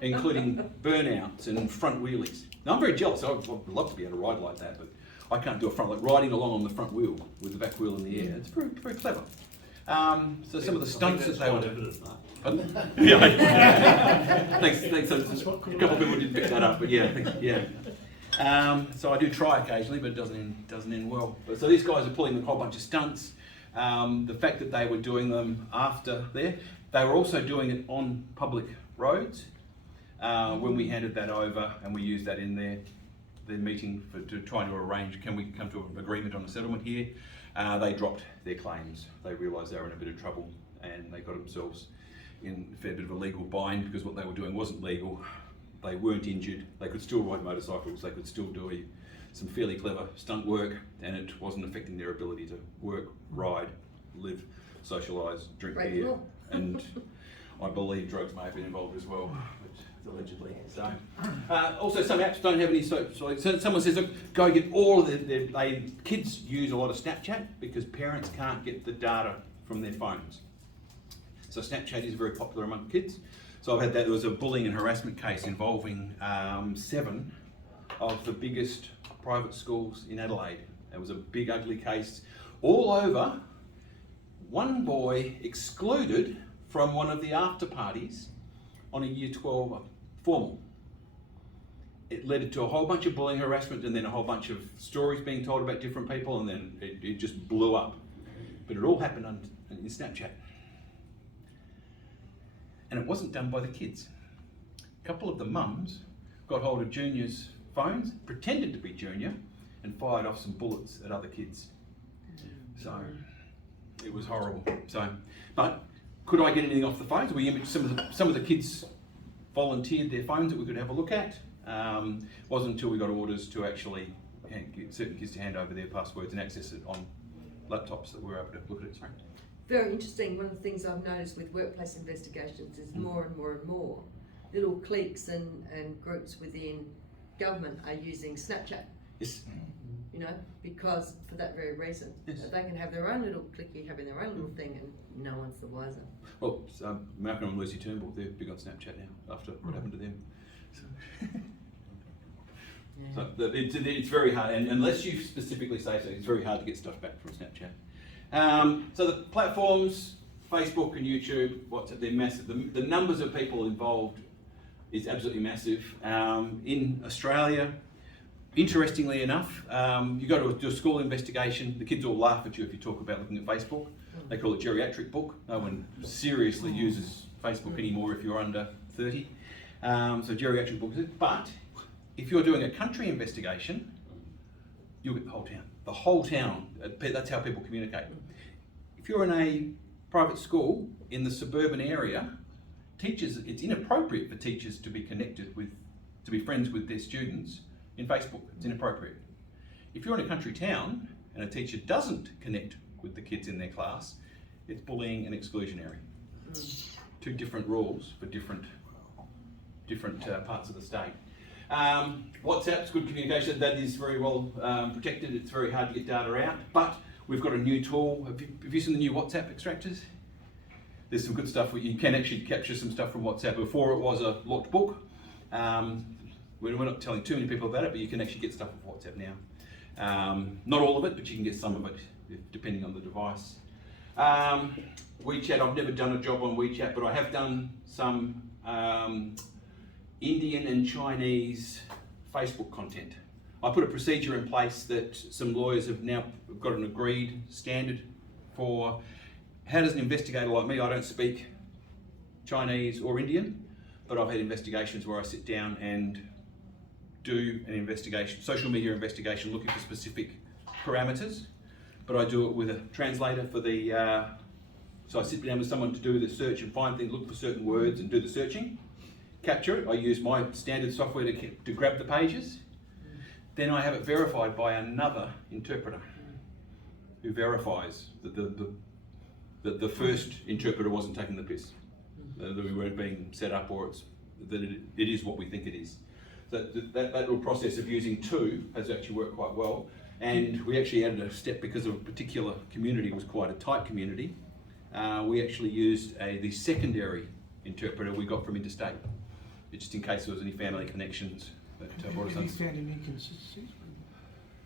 including burnouts and front wheelies. Now I'm very jealous. I'd love to be able to ride like that, but I can't do a front, like riding along on the front wheel with the back wheel in the air. It's very, very clever. So some of the stunts that they were. Pardon? Yeah. Thanks. A couple of people didn't pick that up, but yeah, yeah. So I do try occasionally, but it doesn't end well. But so these guys are pulling a whole bunch of stunts. The fact that they were doing them after they were also doing it on public roads. When we handed that over and we used that in their meeting to trying to arrange, can we come to an agreement on a settlement here? They dropped their claims. They realised they were in a bit of trouble and they got themselves in a fair bit of a legal bind because what they were doing wasn't legal. They weren't injured. They could still ride motorcycles. They could still do some fairly clever stunt work, and it wasn't affecting their ability to work, ride, live, socialise, drink Break beer, the law. and I believe drugs may have been involved as well, but allegedly. So, also some apps don't have any so someone says, look, go get all of their kids use a lot of Snapchat because parents can't get the data from their phones. So Snapchat is very popular among kids. So I've had that. There was a bullying and harassment case involving 7 of the biggest private schools in Adelaide. It was a big ugly case all over. One boy excluded from one of the after parties on a year 12 formal. It led to a whole bunch of bullying, harassment, and then a whole bunch of stories being told about different people, and then it just blew up. But it all happened in Snapchat. And it wasn't done by the kids. A couple of the mums got hold of Junior's phones, pretended to be Junior, and fired off some bullets at other kids. So it was horrible. So, but could I get anything off the phones? We imaged some of the kids volunteered their phones that we could have a look at. Wasn't until we got orders to actually get certain kids to hand over their passwords and access it on laptops that we were able to look at it. Sorry. Very interesting. One of the things I've noticed with workplace investigations is more and more and more little cliques and groups within government are using Snapchat. Yes. You know, because for that very reason, Yes. that they can have their own little clique, having their own little thing, and no one's the wiser. Well, Malcolm and Lucy Turnbull, they're big on Snapchat now after what happened to them. So it's very hard, and unless you specifically say so, it's very hard to get stuff back from Snapchat. So the platforms, Facebook and YouTube, WhatsApp, they're massive. The numbers of people involved is absolutely massive. In Australia, interestingly enough, you go to do a school investigation, the kids all laugh at you if you talk about looking at Facebook. They call it geriatric book. No one seriously uses Facebook anymore if you're under 30. So geriatric book. But if you're doing a country investigation, you'll get the whole town. The whole town, that's how people communicate. If you're in a private school in the suburban area, teachers, it's inappropriate for teachers to be connected with, to be friends with their students in Facebook. It's inappropriate. If you're in a country town and a teacher doesn't connect with the kids in their class, it's bullying and exclusionary. Two different rules for different parts of the state. WhatsApp's good communication. That is very well protected. It's very hard to get data out, but we've got a new tool. Have you seen the new WhatsApp extractors? There's some good stuff where you can actually capture some stuff from WhatsApp. Before it was a locked book. We're not telling too many people about it, but you can actually get stuff from WhatsApp now. Not all of it, but you can get some of it, depending on the device. WeChat, I've never done a job on WeChat, but I have done some Indian and Chinese Facebook content. I put a procedure in place that some lawyers have now got an agreed standard for. How does an investigator like me, I don't speak Chinese or Indian, but I've had investigations where I sit down and do an investigation, social media investigation, looking for specific parameters, but I do it with a translator for the, so I sit down with someone to do the search and find things, look for certain words and do the searching, capture it. I use my standard software to grab the pages. Then I have it verified by another interpreter who verifies that the first interpreter wasn't taking the piss, that we weren't being set up, or that it is what we think it is. So that little process of using two has actually worked quite well. And we actually added a step because of a particular community, it was quite a tight community. We actually used the secondary interpreter we got from interstate, just in case there was any family connections. Have you found any inconsistencies?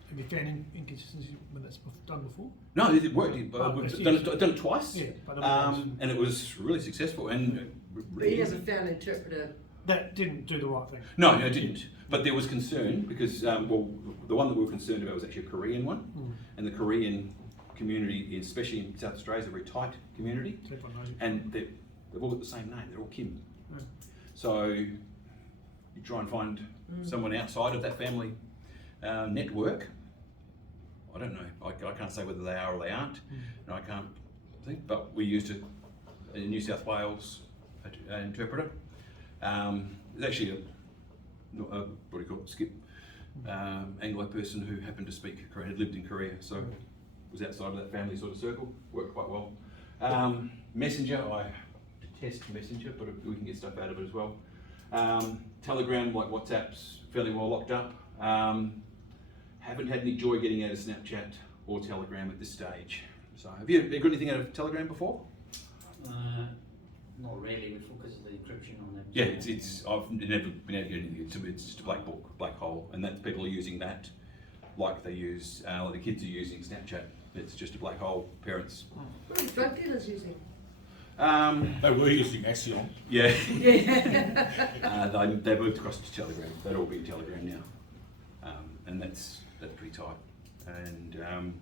Have you found inconsistencies when that's done before? No, it worked. We've yes. done it twice, Yeah, but and it was really successful. And But you haven't found an interpreter. that didn't do the right thing. No, it didn't. But there was concern because, well, the one that we were concerned about was actually a Korean one, and the Korean community, especially in South Australia, is a very tight community, So everyone knows it. and they've all got the same name. They're all Kim. Yeah. So you try and find someone outside of that family network. I don't know. I can't say whether they are or they aren't. And I can't think. But we used a New South Wales interpreter. There's actually what do you call it? Skip Anglo person who happened to speak Korean, had lived in Korea, so was outside of that family sort of circle. Worked quite well. Messenger, I detest Messenger, but we can get stuff out of it as well. Telegram, like WhatsApp's fairly well locked up. Haven't had any joy getting out of Snapchat or Telegram at this stage. So, have you got anything out of Telegram before? Not really, because of the encryption on it. Yeah, I've never been able to get anything. It's just a black book, black hole, and that people are using that like they use, like the kids are using Snapchat. It's just a black hole. Parents. What are drug dealers using? They were using Axiom. Yeah. Yeah. They moved across to Telegram. They'd all be Telegram now, and that's pretty tight. And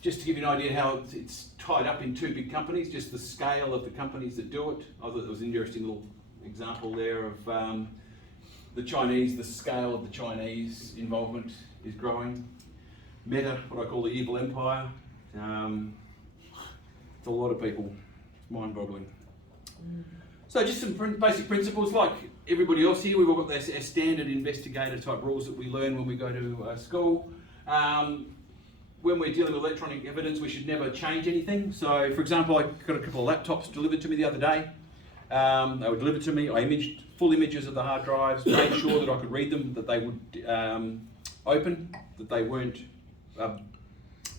just to give you an idea how it's tied up in two big companies, just the scale of the companies that do it. I thought there was an interesting little example there of the Chinese, the scale of the Chinese involvement is growing. Meta, what I call the evil empire. It's a lot of people. It's mind-boggling. So just some basic principles, like everybody else here, we've all got our standard investigator type rules that we learn when we go to school. When we're dealing with electronic evidence, we should never change anything. So, for example, I got a couple of laptops delivered to me the other day. They were delivered to me. I imaged full images of the hard drives, made sure that I could read them, that they would open, that they weren't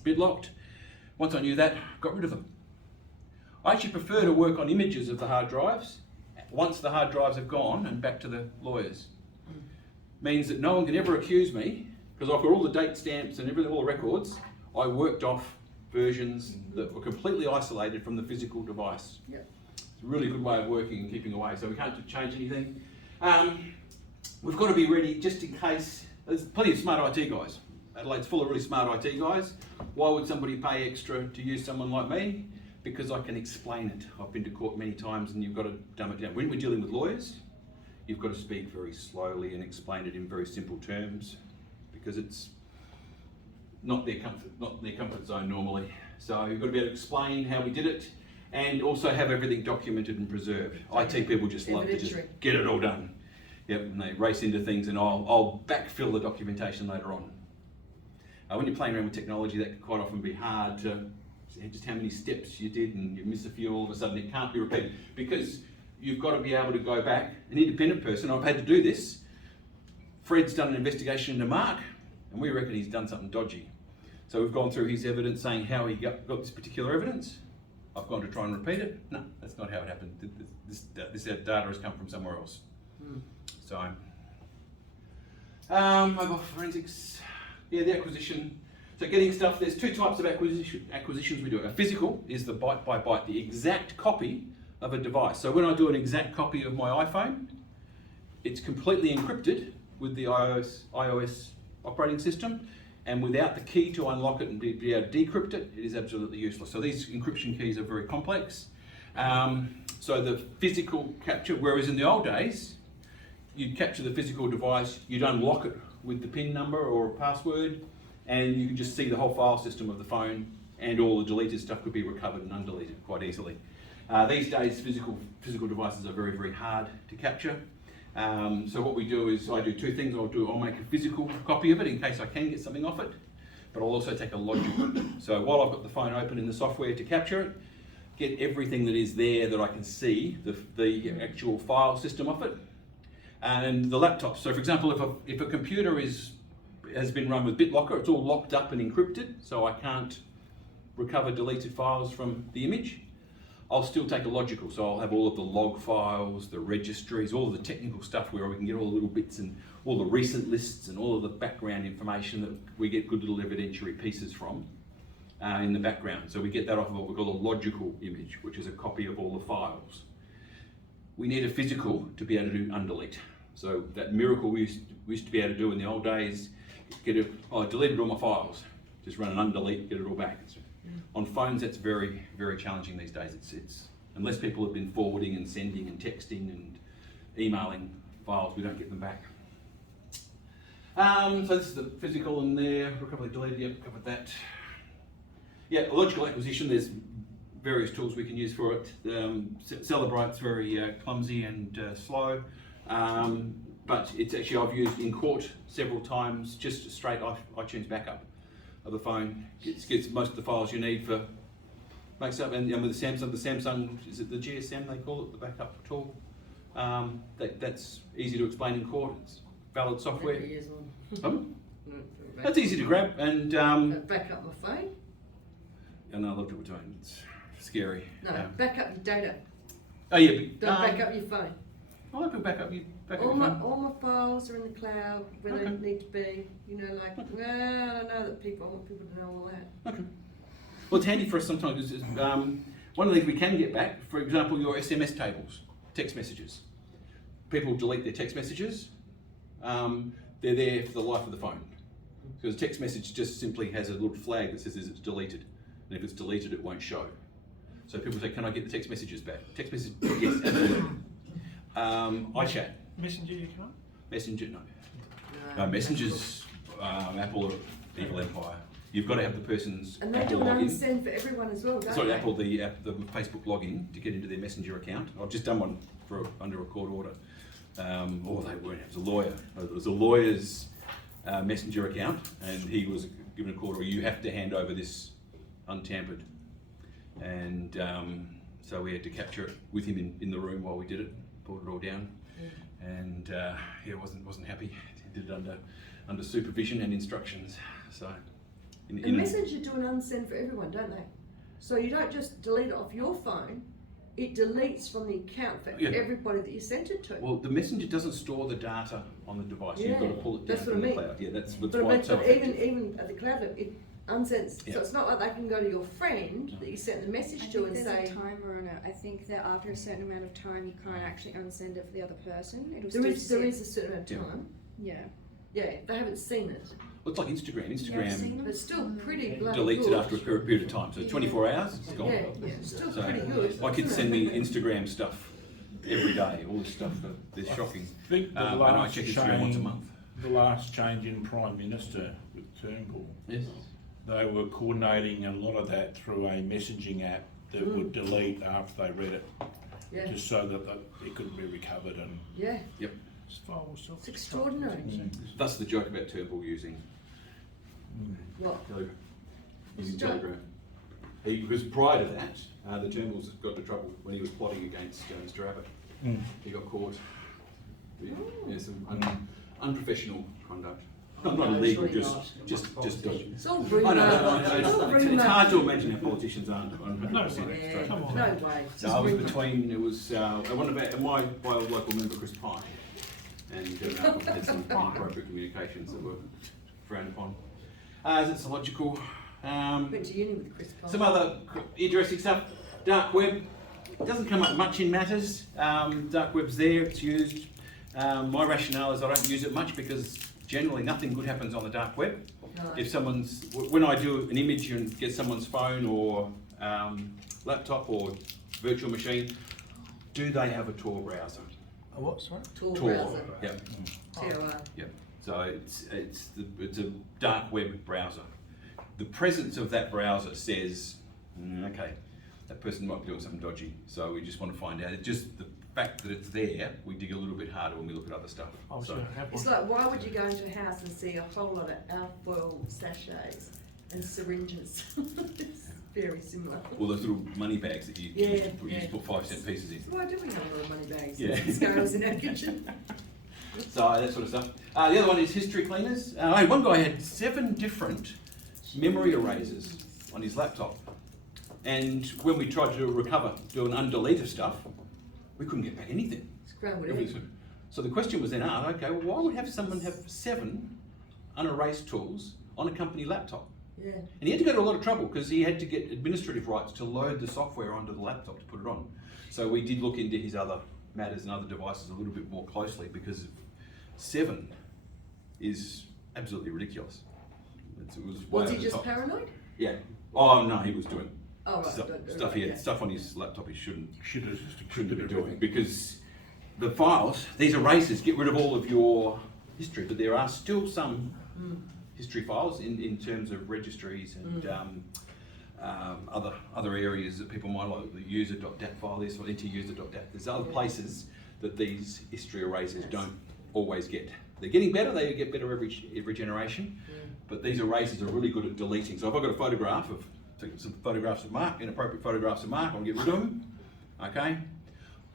bit locked. Once I knew that, got rid of them. I actually prefer to work on images of the hard drives once the hard drives have gone and back to the lawyers. Means that no one can ever accuse me, because I've got all the date stamps and everything, all the records. I worked off versions that were completely isolated from the physical device. Yep. It's a really good way of working and keeping away, so we can't change anything. We've got to be ready just in case. There's plenty of smart IT guys. Adelaide's full of really smart IT guys. Why would somebody pay extra to use someone like me? Because I can explain it. I've been to court many times and you've got to dumb it down. When we're dealing with lawyers, you've got to speak very slowly and explain it in very simple terms, because it's not their comfort zone normally. So you've got to be able to explain how we did it, and also have everything documented and preserved. IT people just love to just get it all done. Yep, and they race into things, and I'll backfill the documentation later on. When you're playing around with technology, that can quite often be hard to just how many steps you did, and you miss a few, all of a sudden it can't be repeated, because you've got to be able to go back. An independent person, I've had to do this. Fred's done an investigation into Mark, and we reckon he's done something dodgy. So we've gone through his evidence saying how he got this particular evidence. I've gone to try and repeat it. No, that's not how it happened. This data has come from somewhere else. So, mobile forensics, yeah, the acquisition. So getting stuff, there's two types of acquisitions we do. A physical is the byte by byte, the exact copy of a device. So when I do an exact copy of my iPhone, it's completely encrypted with the iOS operating system, and without the key to unlock it and be able to decrypt it, it is absolutely useless. So these encryption keys are very complex. So the physical capture, whereas in the old days, you'd capture the physical device, you'd unlock it with the PIN number or a password, and you could just see the whole file system of the phone, and all the deleted stuff could be recovered and undeleted quite easily. These days, physical devices are very, very hard to capture. So what we do is I do two things. I'll make a physical copy of it in case I can get something off it, but I'll also take a logical. So while I've got the phone open in the software to capture it, get everything that is there that I can see, the actual file system of it, and the laptop. So for example, if a computer has been run with BitLocker, it's all locked up and encrypted, so I can't recover deleted files from the image. I'll still take a logical, so I'll have all of the log files, the registries, all of the technical stuff where we can get all the little bits and all the recent lists and all of the background information that we get good little evidentiary pieces from in the background. So we get that off of what we call a logical image, which is a copy of all the files. We need a physical to be able to do undelete. So that miracle we used to be able to do in the old days, I deleted all my files, just run an undelete, get it all back. On phones, that's very, very challenging these days. It's unless people have been forwarding and sending and texting and emailing files, we don't get them back. So this is the physical in there, recovery deleted, yep, covered that. Yeah, logical acquisition, there's various tools we can use for it. Celebrite's very clumsy and slow, but it's actually I've used in court several times, just a straight iTunes backup of the phone. Gets most of the files you need for makes up, and with the Samsung, is it the GSM they call it, the backup tool? That's easy to explain in court. It's valid software. That's easy to grab and back up my phone. And I love what we're doing. It's scary. No, back up your data. Oh yeah, Don't back up your phone. I like to back up your All phone. my files are in the cloud where they need to be. You know, like, well, I don't know that I want people to know all that. Okay. Well, it's handy for us sometimes. One of the things we can get back, for example, your SMS tables, text messages. People delete their text messages. They're there for the life of the phone. Because a text message just simply has a little flag that says it's deleted. And if it's deleted, it won't show. So people say, can I get the text messages back? Text message, yes, absolutely. iChat. Messenger you can't? Messenger, no. Messenger's Apple or evil empire. You've got to have the person's And they Apple do an login. unsend for everyone as well, don't Sorry, they? Apple, the Facebook login to get into their Messenger account. I've just done one under a court order. Or they weren't, it was a lawyer. It was a lawyer's Messenger account, and he was given a court order. You have to hand over this untampered. And so we had to capture it with him in the room while we did it, pulled it all down. And he wasn't happy. He did it under supervision and instructions. So, And Messenger do an unsend for everyone, don't they? So you don't just delete it off your phone, it deletes from the account for everybody that you sent it to. well, the Messenger doesn't store the data on the device. Yeah, You've got to pull it down that's what from I the mean. cloud. Yeah, that's But why it's so but effective. even at the cloud, it unsends. Yeah. So it's not like they can go to your friend that you sent the message to and there's say, a timer on it. I think that after a certain amount of time, you can't actually unsend it for the other person. It'll there still is sit. a certain amount of Yeah. time. Yeah. Yeah, they haven't seen it. Well, it's like Instagram. You ever Instagram seen them? But it's still pretty bloody deletes good. it after a period of time. So 24 hours, it's gone. Yeah, it's still So pretty good. my kids send me Instagram stuff every day. All this stuff, they're shocking. I think the And I last check Instagram once a change- month. the last change in Prime Minister with Turnbull, Yes. they were coordinating a lot of that through a messaging app that would delete after they read it, Yeah, just so that it couldn't be recovered. And yeah, This file was self. it's extraordinary. That's the joke about Turnbull using What? Telegram. What's Using the joke? Telegram. Because prior to that, the Turnbulls got into trouble when he was plotting against Mr Abbott. He got caught. Yeah, some unprofessional conduct. Not No, illegal, surely just dodgy. It's all I rumour. know, I know, It's all it's rumour. hard to imagine how politicians aren't No 100%. way. Yeah, Come on. no way. It's So just I was rumour. between, it was one of my local member, Chris Pye, and had some inappropriate communications that were frowned upon. Is it logical? Went to uni with Chris Pye. Some other interesting stuff. Dark web doesn't come up much in matters. Dark web's there, it's used. My rationale is I don't use it much because generally nothing good happens on the dark web. No. If when I do an image and get someone's phone or laptop or virtual machine, do they have a Tor browser? A what, sorry? Tor Tor. browser. Yep. TOR. Yep. So it's a dark web browser. The presence of that browser says, okay, that person might be doing something dodgy. So we just want to find out. It's just the fact that it's there, we dig a little bit harder when we look at other stuff. Obviously, So, I have It's one. like, why would you go into a house and see a whole lot of alfoil sachets and syringes? It's very similar. all those little money bags that you Yeah, used to put 5-cent pieces in. Why do we have a lot of money bags Yeah. and scales in our kitchen? So that sort of stuff. The other one is history cleaners. One guy had 7 different memory erasers on his laptop. And when we tried to do an undelete of stuff, we couldn't get back anything. It's ground with It was- egg. So the question was then asked, okay, well, why would someone have 7 unerased tools on a company laptop? Yeah. And he had to go to a lot of trouble because he had to get administrative rights to load the software onto the laptop to put it on. So we did look into his other matters and other devices a little bit more closely because 7 is absolutely ridiculous. It was way Was over he the just top. paranoid? Yeah. Oh no, he was doing Oh, right. stuff he had okay. stuff on his laptop he shouldn't shouldn't be doing because the files, these erasers, get rid of all of your history, but there are still some history files in terms of registries and other areas that people might like. The user.dat file is or interuser.dat. There's other places that these history erasers don't always get. They're getting better. They get better every generation, but these erasers are really good at deleting. So if I've got a photograph of some photographs of Mark, inappropriate photographs of Mark, I'll get rid of them. Okay,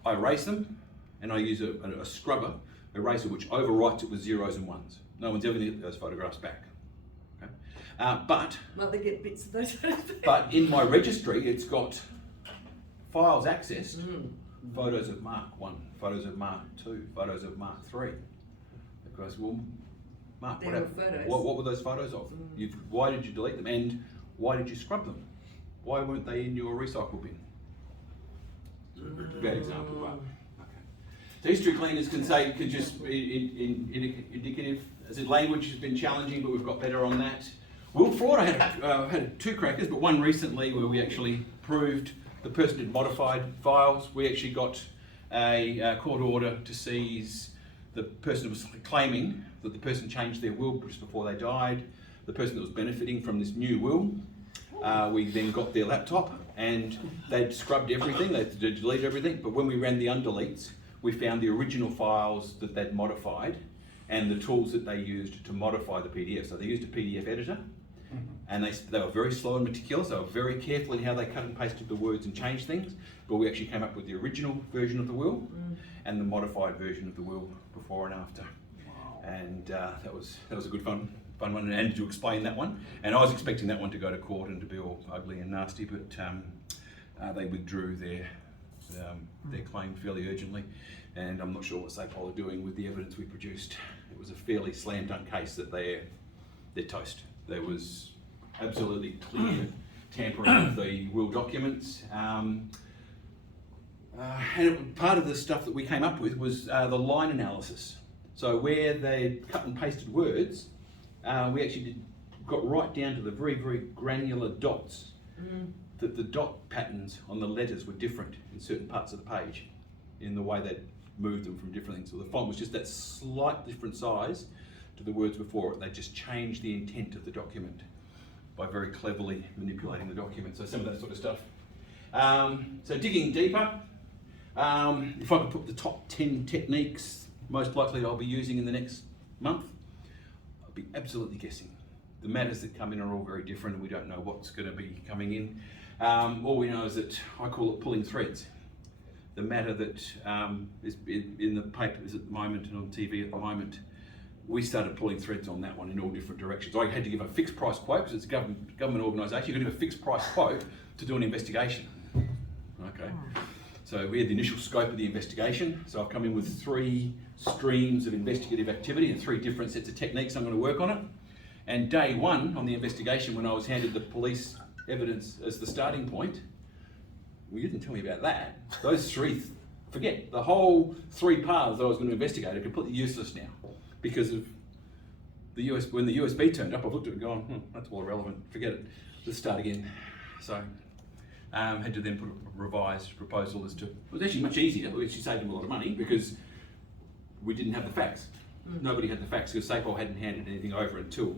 I erase them, and I use a scrubber eraser which overwrites it with 0s and 1s. No one's ever going to get those photographs back. Okay, but Might they get bits of those photos back? but in my registry, it's got files accessed. Photos of Mark 1, photos of Mark 2, photos of Mark 3. Because, well, Mark, They were photos. what were those photos of? Why did you delete them? And why did you scrub them? Why weren't they in your recycle bin? Bad example, but okay. So history cleaners can just be indicative. As in, language has been challenging, but we've got better on that. Will fraud, I had 2 crackers, but one recently where we actually proved the person had modified files. We actually got a court order to seize the person who was claiming that the person changed their will just before they died, the person that was benefiting from this new will. We then got their laptop and they'd scrubbed everything, they'd deleted everything, but when we ran the undeletes, we found the original files that they'd modified and the tools that they used to modify the PDF. So they used a PDF editor, and they were very slow and meticulous. They were very careful in how they cut and pasted the words and changed things, but we actually came up with the original version of the will and the modified version of the will before and after. And that was a good fun one, and to explain that one. And I was expecting that one to go to court and to be all ugly and nasty, but they withdrew their claim fairly urgently, and I'm not sure what SAPOL are doing with the evidence we produced. It was a fairly slam dunk case that they're toast. There was absolutely clear tampering of the will documents. And part of the stuff that we came up with was the line analysis. So where they cut and pasted words, we actually got right down to the very, very granular dots. That the dot patterns on the letters were different in certain parts of the page, in the way they moved them from different things. So the font was just that slight different size to the words before it. They just changed the intent of the document by very cleverly manipulating the document. So some of that sort of stuff. So digging deeper, if I could put the top 10 techniques most likely I'll be using in the next month, I'll be absolutely guessing. The matters that come in are all very different and we don't know what's going to be coming in. All we know is that I call it pulling threads. The matter that is in the papers at the moment and on TV at the moment, we started pulling threads on that one in all different directions. I had to give a fixed price quote because it's a government organisation. You've got to give a fixed price quote to do an investigation. Okay. So we had the initial scope of the investigation. So I've come in with 3 streams of investigative activity and 3 different sets of techniques I'm going to work on it. And day 1 on the investigation, when I was handed the police evidence as the starting point, well, you didn't tell me about that. Those 3, forget, the whole 3 paths I was going to investigate are completely useless now because of the when the USB turned up, I've looked at it and gone, that's all irrelevant, forget it, let's start again. So had to then put a revised proposal as to, it was actually much easier, we actually saved them a lot of money because we didn't have the facts. Nobody had the facts because SAPOL hadn't handed anything over until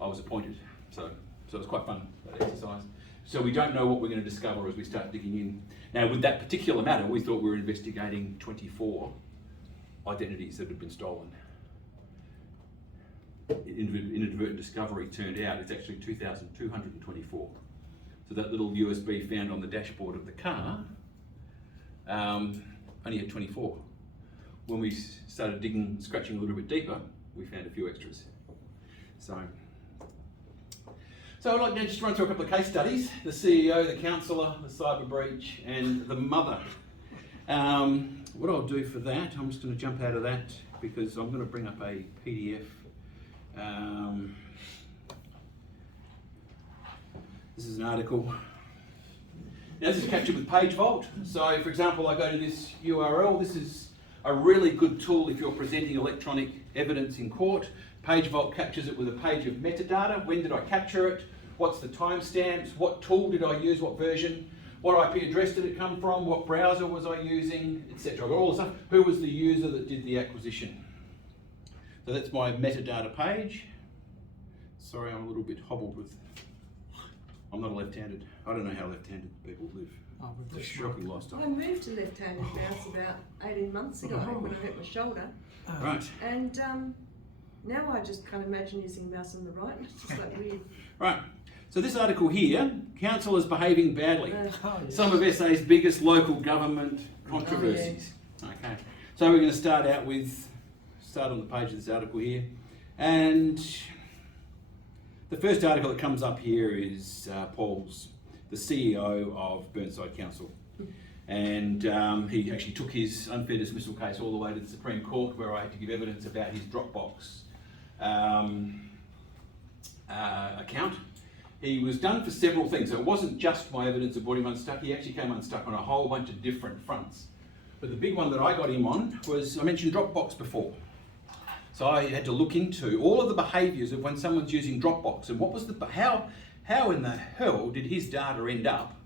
I was appointed. So it was quite fun, that exercise. So we don't know what we're going to discover as we start digging in. Now with that particular matter, we thought we were investigating 24 identities that had been stolen. Inadvertent discovery turned out it's actually 2,224. So that little USB found on the dashboard of the car only had 24. When we started digging, scratching a little bit deeper, we found a few extras. So I'd like to just run through a couple of case studies. The CEO, the counsellor, the cyber breach, and the mother. What I'll do for that, I'm just going to jump out of that because I'm going to bring up a PDF. This is an article. Now this is captured with Page Vault. So for example, I go to this URL. This is a really good tool if you're presenting electronic evidence in court. Page Vault captures it with a page of metadata. When did I capture it? What's the timestamps? What tool did I use? What version? What IP address did it come from? What browser was I using? Etc. I've got all the stuff. Who was the user that did the acquisition? So that's my metadata page. Sorry, I'm a little bit hobbled with, I'm not a left-handed. I don't know how left-handed people live. Oh, with It's a this shocking one. lifestyle. I moved to left-handed mouse about 18 months ago when I hurt my shoulder, Right. and now I just can't imagine using a mouse on the right. It's just like weird. Right. So this article here, councillors behaving badly. Oh, yes. Some of SA's biggest local government controversies. Okay. So we're going to start out with, on the page of this article here. And the first article that comes up here is Paul's, the CEO of Burnside Council. And he actually took his unfair dismissal case all the way to the Supreme Court where I had to give evidence about his Dropbox account. He was done for several things. So it wasn't just my evidence that brought him unstuck, he actually came unstuck on a whole bunch of different fronts. But the big one that I got him on was, I mentioned Dropbox before. So I had to look into all of the behaviours of when someone's using Dropbox and what was the, how in the hell did his data end up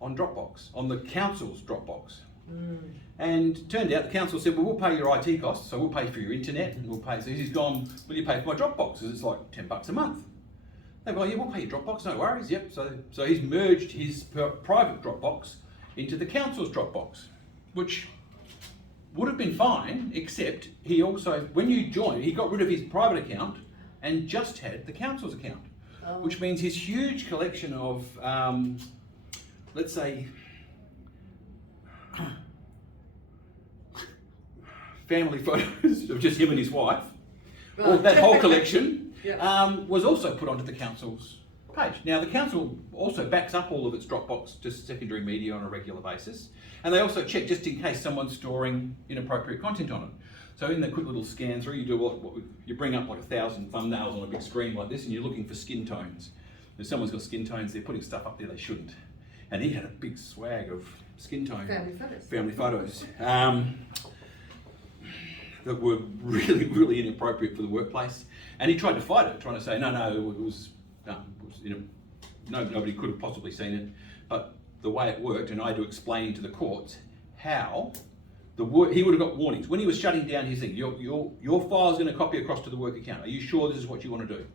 on Dropbox, on the council's Dropbox? And it turned out the council said, well, we'll pay your IT costs, so we'll pay for your internet and we'll pay, so he's gone, will you pay for my Dropbox? Because it's like $10 a month. They go, yeah, we'll pay your Dropbox, no worries, yep. So he's merged his private Dropbox into the council's Dropbox, which would have been fine, except he also, when you joined, he got rid of his private account and just had the council's account, which means his huge collection of, let's say, family photos of just him and his wife, or that whole collection, was also put onto the council's page. Now the council also backs up all of its Dropbox to secondary media on a regular basis, and they also check just in case someone's storing inappropriate content on it. So in the quick little scan through, you do you bring up like 1,000 thumbnails on a big screen like this, and you're looking for skin tones. If someone's got skin tones, they're putting stuff up there they shouldn't. And he had a big swag of skin tone family photos that were really, really inappropriate for the workplace. And he tried to fight it, trying to say, no, it was nobody could have possibly seen it. But the way it worked, and I had to explain to the courts how He would have got warnings. When he was shutting down his thing, your file's going to copy across to the work account. Are you sure this is what you want to do?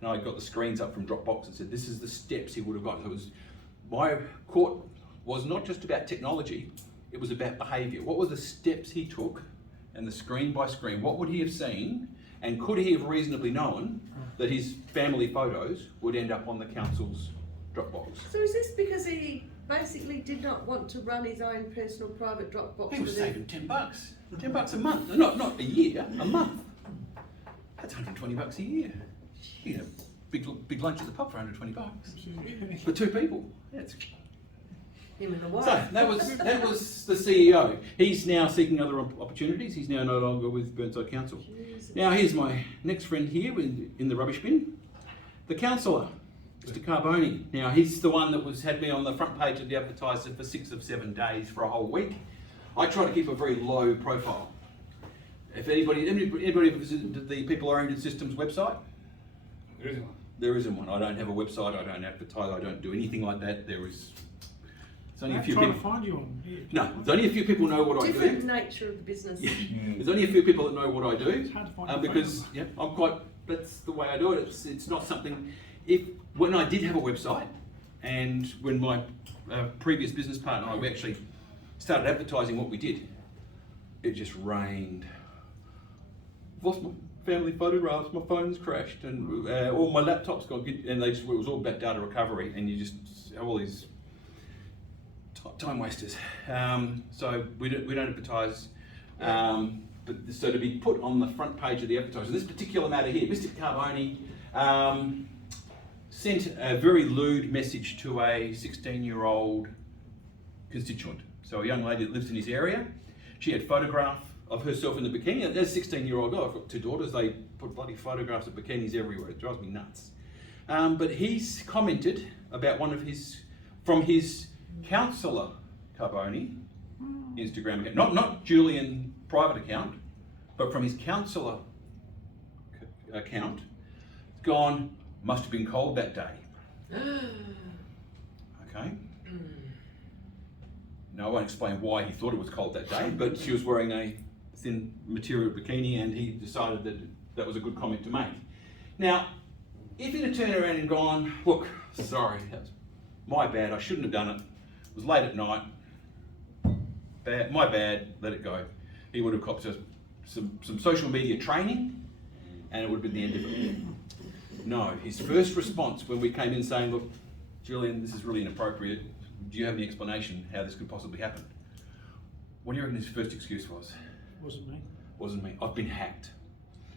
And I got the screens up from Dropbox and said, this is the steps he would have got. My court was not just about technology, it was about behaviour. What were the steps he took, and the screen by screen, what would he have seen, and could he have reasonably known that his family photos would end up on the council's Dropbox? So is this because he basically did not want to run his own personal private Dropbox? He was with it? saving $10. $10 a month. Not a year, a month. That's $120 a year. You know, big lunch at the pub for $120 for 2 people. That's Him and the wife. So that was the CEO. He's now seeking other opportunities. He's now no longer with Burnside Council. Jesus. Now here's my next friend here in the rubbish bin, the councillor, Mr. Carboni. Now he's the one that had me on the front page of the Advertiser for 6 or 7 days for a whole week. I try to keep a very low profile. If anybody visited the People Oriented Systems website? There isn't one. There isn't one. I don't have a website. I don't advertise. I don't do anything like that. It's only a few trying people. to find you on here. No, there's only a few people know what I Different do. nature of the business. Yeah. There's only a few people that know what I do, It's hard to find your because phone yeah, I'm quite. That's the way I do it. It's not something. When I did have a website, and when my previous business partner and I, we actually started advertising what we did, it just rained. Lost my family photographs. My phone's crashed, and all my laptops got. And it was all about data recovery, and you just have all these time wasters. So we don't advertise. But so to be put on the front page of the Advertiser, this particular matter here, Mr. Carboni sent a very lewd message to a 16-year-old constituent. So a young lady that lives in his area. She had a photograph of herself in the bikini. And as a 16-year-old girl, I've got 2 daughters, they put bloody photographs of bikinis everywhere. It drives me nuts. But he's commented about from his councillor Carboni Instagram account, not Julian private account, but from his councillor account, gone, must have been cold that day. Okay. Now I won't explain why he thought it was cold that day, but she was wearing a thin material bikini, and he decided that that was a good comment to make. Now, if he'd have turned around and gone, look, sorry, that's my bad, I shouldn't have done it. It was late at night. My bad, let it go. He would have copped some social media training, and it would have been the end of it. No, his first response when we came in saying, look, Julian, this is really inappropriate. Do you have any explanation how this could possibly happen? What do you reckon his first excuse was? Wasn't me. I've been hacked.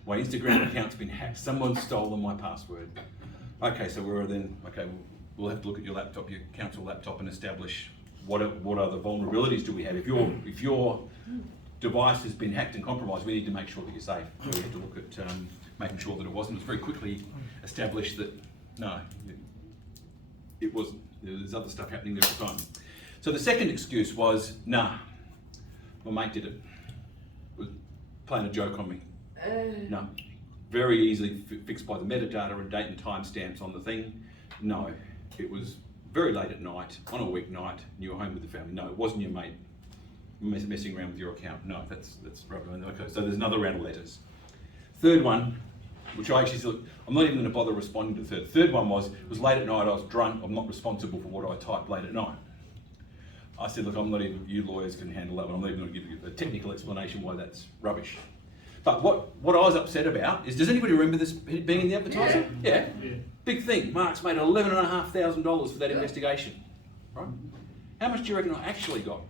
My Instagram account's been hacked. Someone's stolen my password. Okay, so we'll have to look at your laptop, your council laptop, and establish what are the vulnerabilities do we have. If your device has been hacked and compromised, we need to make sure that you're safe. So we have to look at making sure that it wasn't. It's very quickly established that no, it wasn't. There's other stuff happening there at the time. So the second excuse was, nah, my mate did it. Was playing a joke on me. No, very easily fixed by the metadata and date and time stamps on the thing. No, it was very late at night, on a weeknight, and you were home with the family. No, it wasn't your mate messing around with your account. No, that's rubbish. Okay, so there's another round of letters. Third one, which I actually said, I'm not even going to bother responding to the third. Third one was, it was late at night, I was drunk, I'm not responsible for what I typed late at night. I said, look, I'm not even, you lawyers can handle that one. I'm not even going to give you a technical explanation why that's rubbish. But what I was upset about is, does anybody remember this being in the Advertiser? Yeah. Big thing. Mark's made $11,500 for that investigation. Right? How much do you reckon I actually got?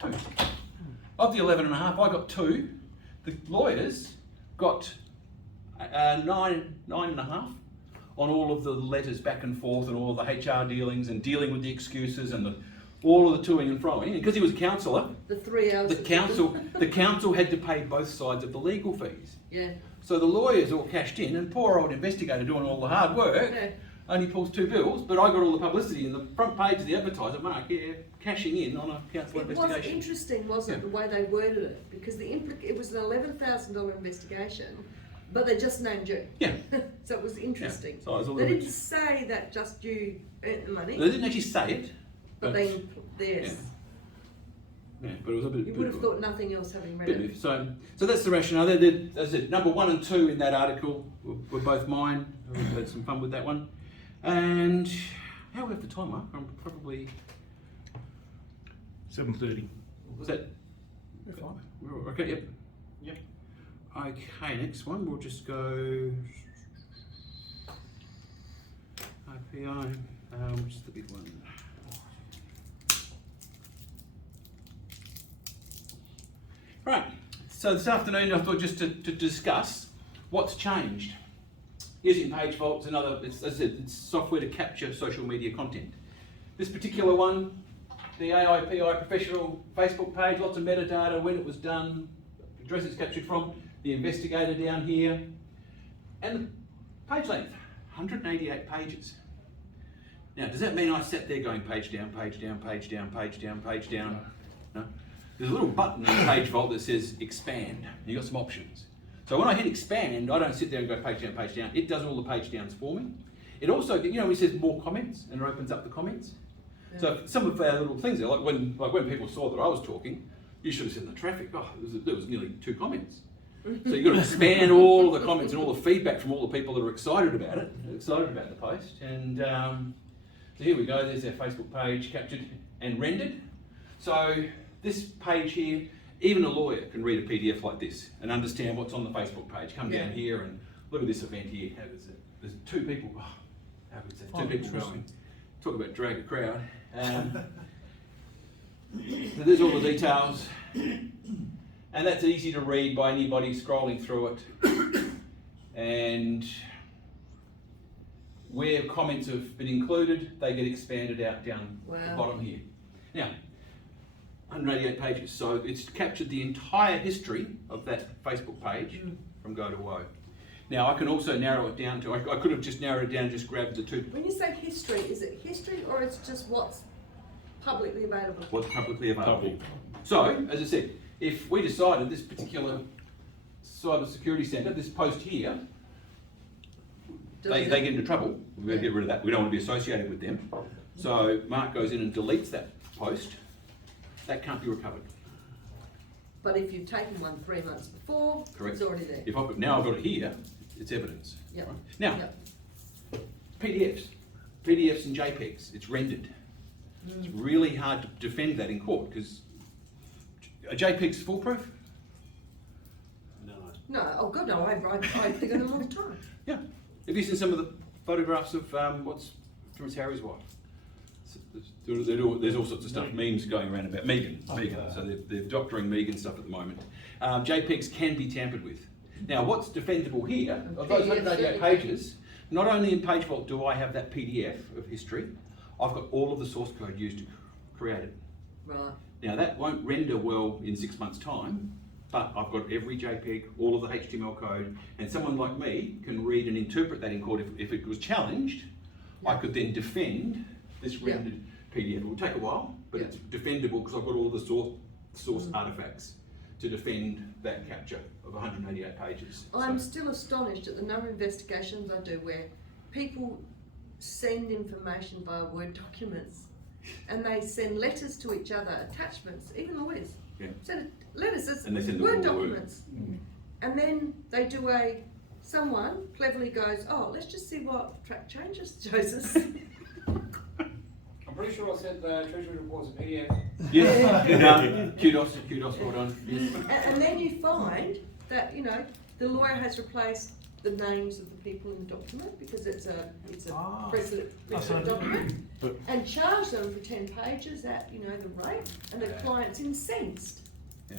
2. Of the 11.5, I got 2. The lawyers got 9.5 on all of the letters back and forth and all of the HR dealings and dealing with the excuses and all of the toing and froing. And because he was a councillor, the 3 hours. The council had to pay both sides of the legal fees. Yeah. So the lawyers all cashed in, and poor old investigator doing all the hard work only pulls 2 bills. But I got all the publicity in the front page of the Advertiser. Mark, cashing in on a council investigation. It was interesting, wasn't it, the way they worded it? Because it was an $11,000 investigation, but they just named you. Yeah. So it was interesting. Yeah. So I was a They little didn't say that just you earned the money. They didn't actually say it. But then, yes. Yeah, but it was a bit. You would have thought nothing else having read bit it. of- So that's the rationale. As I said, number 1 and 2 in that article were both mine. I had some fun with that one. And how we have the time, Mark? I'm probably 7:30. was that We're fine. okay? Yep. Yep. Okay, next one. We'll just go AIPI. Which is the big one? Right, so this afternoon I thought just to discuss what's changed. Using Page Vault's another, as I said, it's software to capture social media content. This particular one, the AIPI professional Facebook page, lots of metadata, when it was done, address it's captured from, the investigator down here, and the page length, 188 pages. Now, does that mean I sat there going page down, page down, page down, page down, page down? No. There's a little button in Page Vault that says expand. You've got some options. So when I hit expand, I don't sit there and go page down, page down. It does all the page downs for me. It also, you know, it says more comments and it opens up the comments. Yeah. So some of our little things there, like when people saw that I was talking, you should have seen the traffic. Oh, there was nearly 2 comments. So you've got to expand all the comments and all the feedback from all the people that are excited about it, excited about the post. And so here we go, there's our Facebook page captured and rendered. So this page here, even a lawyer can read a PDF like this and understand what's on the Facebook page. Come down here and look at this event here. How is it? There's 2 people, how good is that? 2 people going. Talk about drag a crowd. So there's all the details. And that's easy to read by anybody scrolling through it. And where comments have been included, they get expanded out down the bottom here. Now, 188 pages, so it's captured the entire history of that Facebook page from go to woe. Now, I can also narrow it down to, I could have just narrowed it down and just grabbed the 2. When you say history, is it history or it's just what's publicly available? What's publicly available. Public. So, as I said, if we decided this particular cyber security centre, this post here, they get into trouble, we're going to get rid of that. We don't want to be associated with them. So Mark goes in and deletes that post. That can't be recovered. But if you've taken one 3 months before, Correct. it's already there. If I've got, now I've got it here, it's evidence. Yep. Right? Now, Yep. PDFs and JPEGs, it's rendered. It's really hard to defend that in court because a JPEG's foolproof. No, oh god, no, I figure them all the time. Yeah. Have you seen some of the photographs of what's Prince Harry's wife? There's all sorts of stuff, memes going around about Meghan. So they're doctoring Meghan stuff at the moment. JPEGs can be tampered with. Now, what's defendable here, of those 188 pages, not only in Page Vault do I have that PDF of history, I've got all of the source code used to create it. Right. Now, that won't render well in 6 months' time, but I've got every JPEG, all of the HTML code, and someone like me can read and interpret that in court. If it was challenged, I could then defend this rendered PDF. It will take a while, but it's defendable because I've got all the source artifacts to defend that capture of 188 pages. I'm still astonished at the number of investigations I do where people send information via Word documents and they send letters to each other, attachments, even lawyers. Yeah. Send letters as And they send them Word all Word. documents. And then they do someone cleverly goes, oh, let's just see what track changes shows us. I'm pretty sure I said the Treasury report's a PDF. Yes, no, kudos, well done. Yes. And then you find that, you know, the lawyer has replaced the names of the people in the document because it's a precedent document and charge them for 10 pages at, you know, the rate, and the client's incensed. Yeah.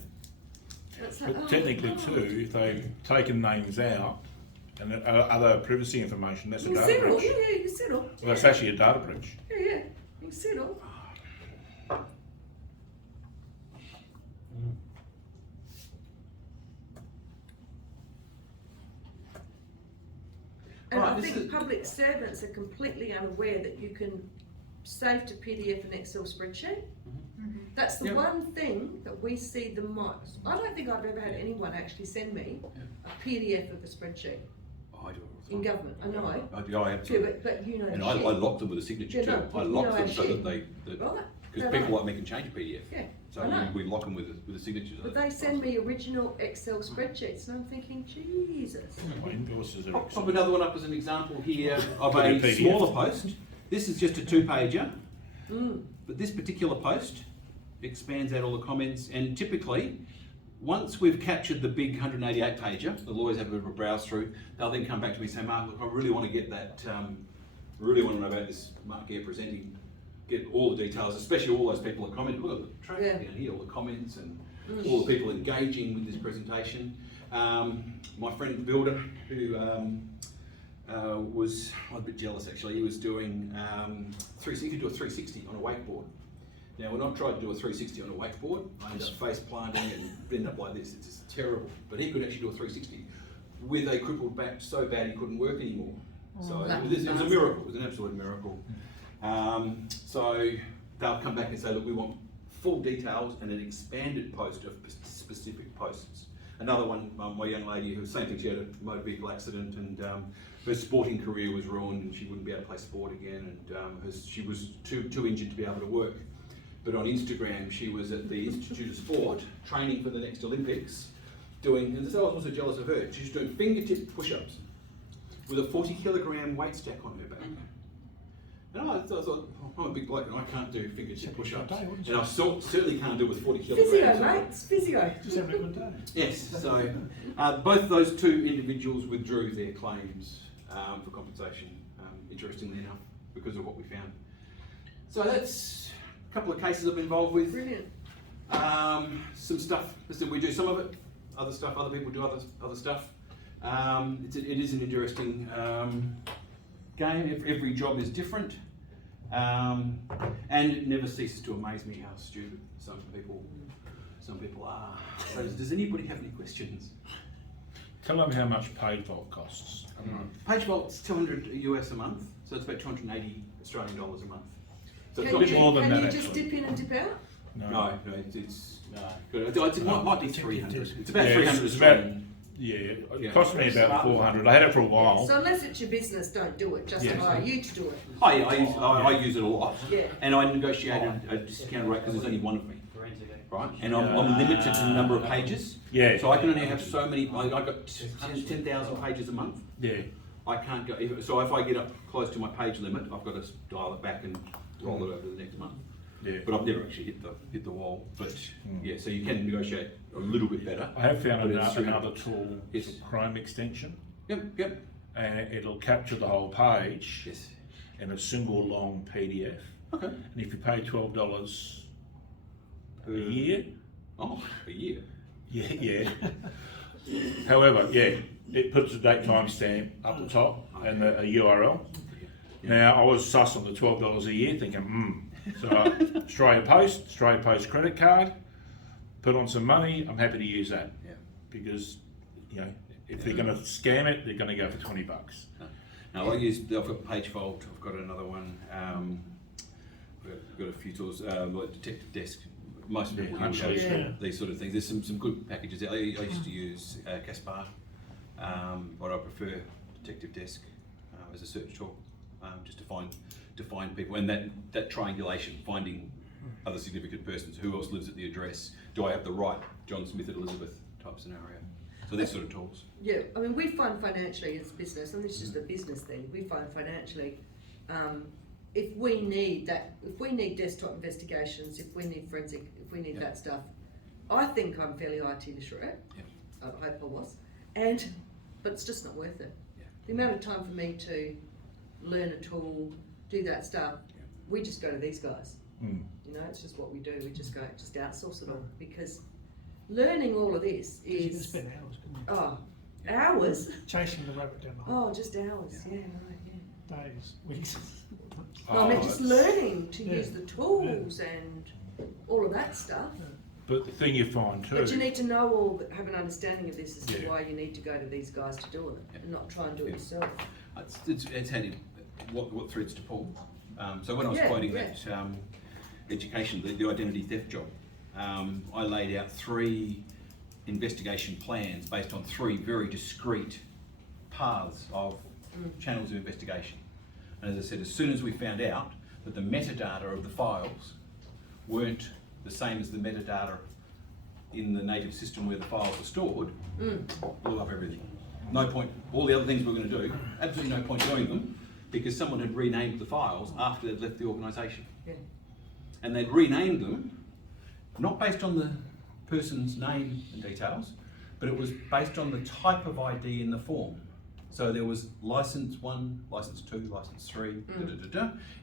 And it's like, But oh, technically God. too, if they've taken names out and other privacy information, that's a You can data settle, breach. you can settle. Well, that's actually a data breach. Yeah, you can settle. And Right, I this think is- public servants are completely unaware that you can save to PDF an Excel spreadsheet. That's the Yep. one thing that we see the most. I don't think I've ever had anyone actually send me a PDF of a spreadsheet Oh, I do it all the in time. government. I know. I absolutely. But you know. And the I shit. lock them with a signature Yeah, too. no, I you lock know them our so shit. that they. Right. because No, people no. like me can change a PDF. Yeah, So I know. we lock them with the signatures. But they send me original Excel spreadsheets, and I'm thinking, Jesus. My invoices are Pop excellent. another one up as an example here of Could a be PDF. smaller post. This is just a 2-pager, Mm. but this particular post expands out all the comments, and typically, once we've captured the big 188 pager, the lawyers have a bit of a browse through, they'll then come back to me and say, Mark, look, I really want to get that, really want to know about this Mark Gare presenting, get all the details, especially all those people that comment. Look at the traffic Yeah. down here, all the comments and all the people engaging with this presentation. My friend Builder, who was, I'm a bit jealous actually, he was doing, he could do a 360 on a wakeboard. Now, when I've tried to do a 360 on a wakeboard, I end up face planting and end up like this. It's just terrible. But he could actually do a 360 with a crippled back so bad he couldn't work anymore. So it was a miracle. It was an absolute miracle. So they'll come back and say, look, we want full details and an expanded post of specific posts. Another one, my young lady, who same thing, she had a motor vehicle accident and her sporting career was ruined and she wouldn't be able to play sport again, and she was too injured to be able to work. But on Instagram, she was at the Institute of Sport, training for the next Olympics, doing, and I was also jealous of her, she was doing fingertip push-ups with a 40-kilogram weight stack on her back. And I thought, I'm a big bloke and I can't do fingertip push-ups. And I certainly can't do it with 40 kilograms. Physio, mate, it's physio. Just having a good day. Yes, so both those two individuals withdrew their claims for compensation, interestingly enough, because of what we found. So that's a couple of cases I've been involved with. Brilliant. Some stuff, listen, we do some of it, other stuff, other people do other stuff. It is an interesting game. Every job is different, and it never ceases to amaze me how stupid some people are. So does anybody have any questions? Tell them how much paid vault costs. Page Vault's $200 US a month, so it's about 280 Australian dollars a month. So it's Can not you, more than can that, you just actually. dip in and dip out? No, it's good. It might be 300. It's about Yeah, 300 it's about- Australian. Yeah, Yeah. it cost me about 400. I had it for a while. So unless it's your business, don't do it, just Yeah. hire you to do it. I use it a lot, Yeah. and I negotiated a discount rate because there's only one of me, Forensic. right? And I'm limited to the number of pages. Yeah. So I can only have so many. I got 10,000 pages a month. Yeah. I can't go. So if I get up close to my page limit, I've got to dial it back and roll it over to the next month. Yeah. But I've never actually hit the wall. But yeah, so you can negotiate a little bit better. I have found But it's another tool, Yes. Chrome extension, Yep. and it'll capture the whole page Yes. in a single long PDF. Okay. And if you pay $12 a year, Oh, a year. yeah. However, yeah, it puts the date timestamp up the top and a URL. Now, I was sus on the $12 a year, thinking, So Australia Post credit card, put on some money. I'm happy to use that. Yeah. Because, if they're going to scam it, they're going to go for $20. Now I've got Page Vault. I've got another one. I've got a few tools like Detective Desk. Most people use these sort of things. There's some good packages. I used to use Caspar, but I prefer Detective Desk as a search tool, just to find people, and that triangulation, finding other significant persons, who else lives at the address, do I have the right John Smith at Elizabeth type scenario. So these sort of tools. Yeah, I mean, we find financially as a business, and this is just a business thing, we find financially, if we need desktop investigations, if we need forensic, if we need that stuff, I think I'm fairly IT literate. Yeah. I hope I was, but it's just not worth it. Yeah. The amount of time for me to learn a tool, do that stuff, we just go to these guys. It's just what we do. We just outsource it all, because learning all of this You can is spend hours, couldn't you? hours. Chasing the rabbit down the hole. Oh, just hours. Yeah, right. Yeah. Days, weeks. No, I mean, Oh, just it's- learning to use the tools and all of that stuff. But the thing you find too. But you need to know have an understanding of this as to Yeah. why you need to go to these guys to do it, and not try and do it yourself. It's handy what threads to pull. So when I was quoting that education, the identity theft job, I laid out 3 investigation plans based on 3 very discrete paths of channels of investigation. And as I said, as soon as we found out that the metadata of the files weren't the same as the metadata in the native system where the files are stored, blew up everything. No point, all the other things we were going to do, absolutely no point doing them, because someone had renamed the files after they'd left the organisation. Yeah. And they'd renamed them, not based on the person's name and details, but it was based on the type of ID in the form. So there was license 1, license 2, license 3,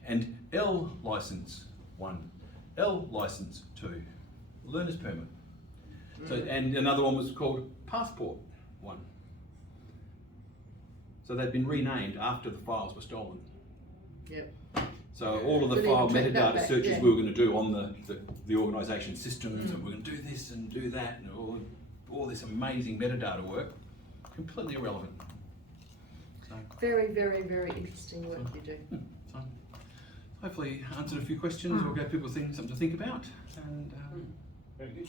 and L license 1, L license 2, learner's permit. So, and another one was called passport 1. So they'd been renamed after the files were stolen. Yep. So all of the So they file can track that metadata back, searches yeah. we were going to do on the organisation systems, and we're going to do this and do that, and all this amazing metadata work, completely irrelevant. So, Very, very, very interesting work you do. so hopefully answered a few questions or gave people something to think about. And Very good.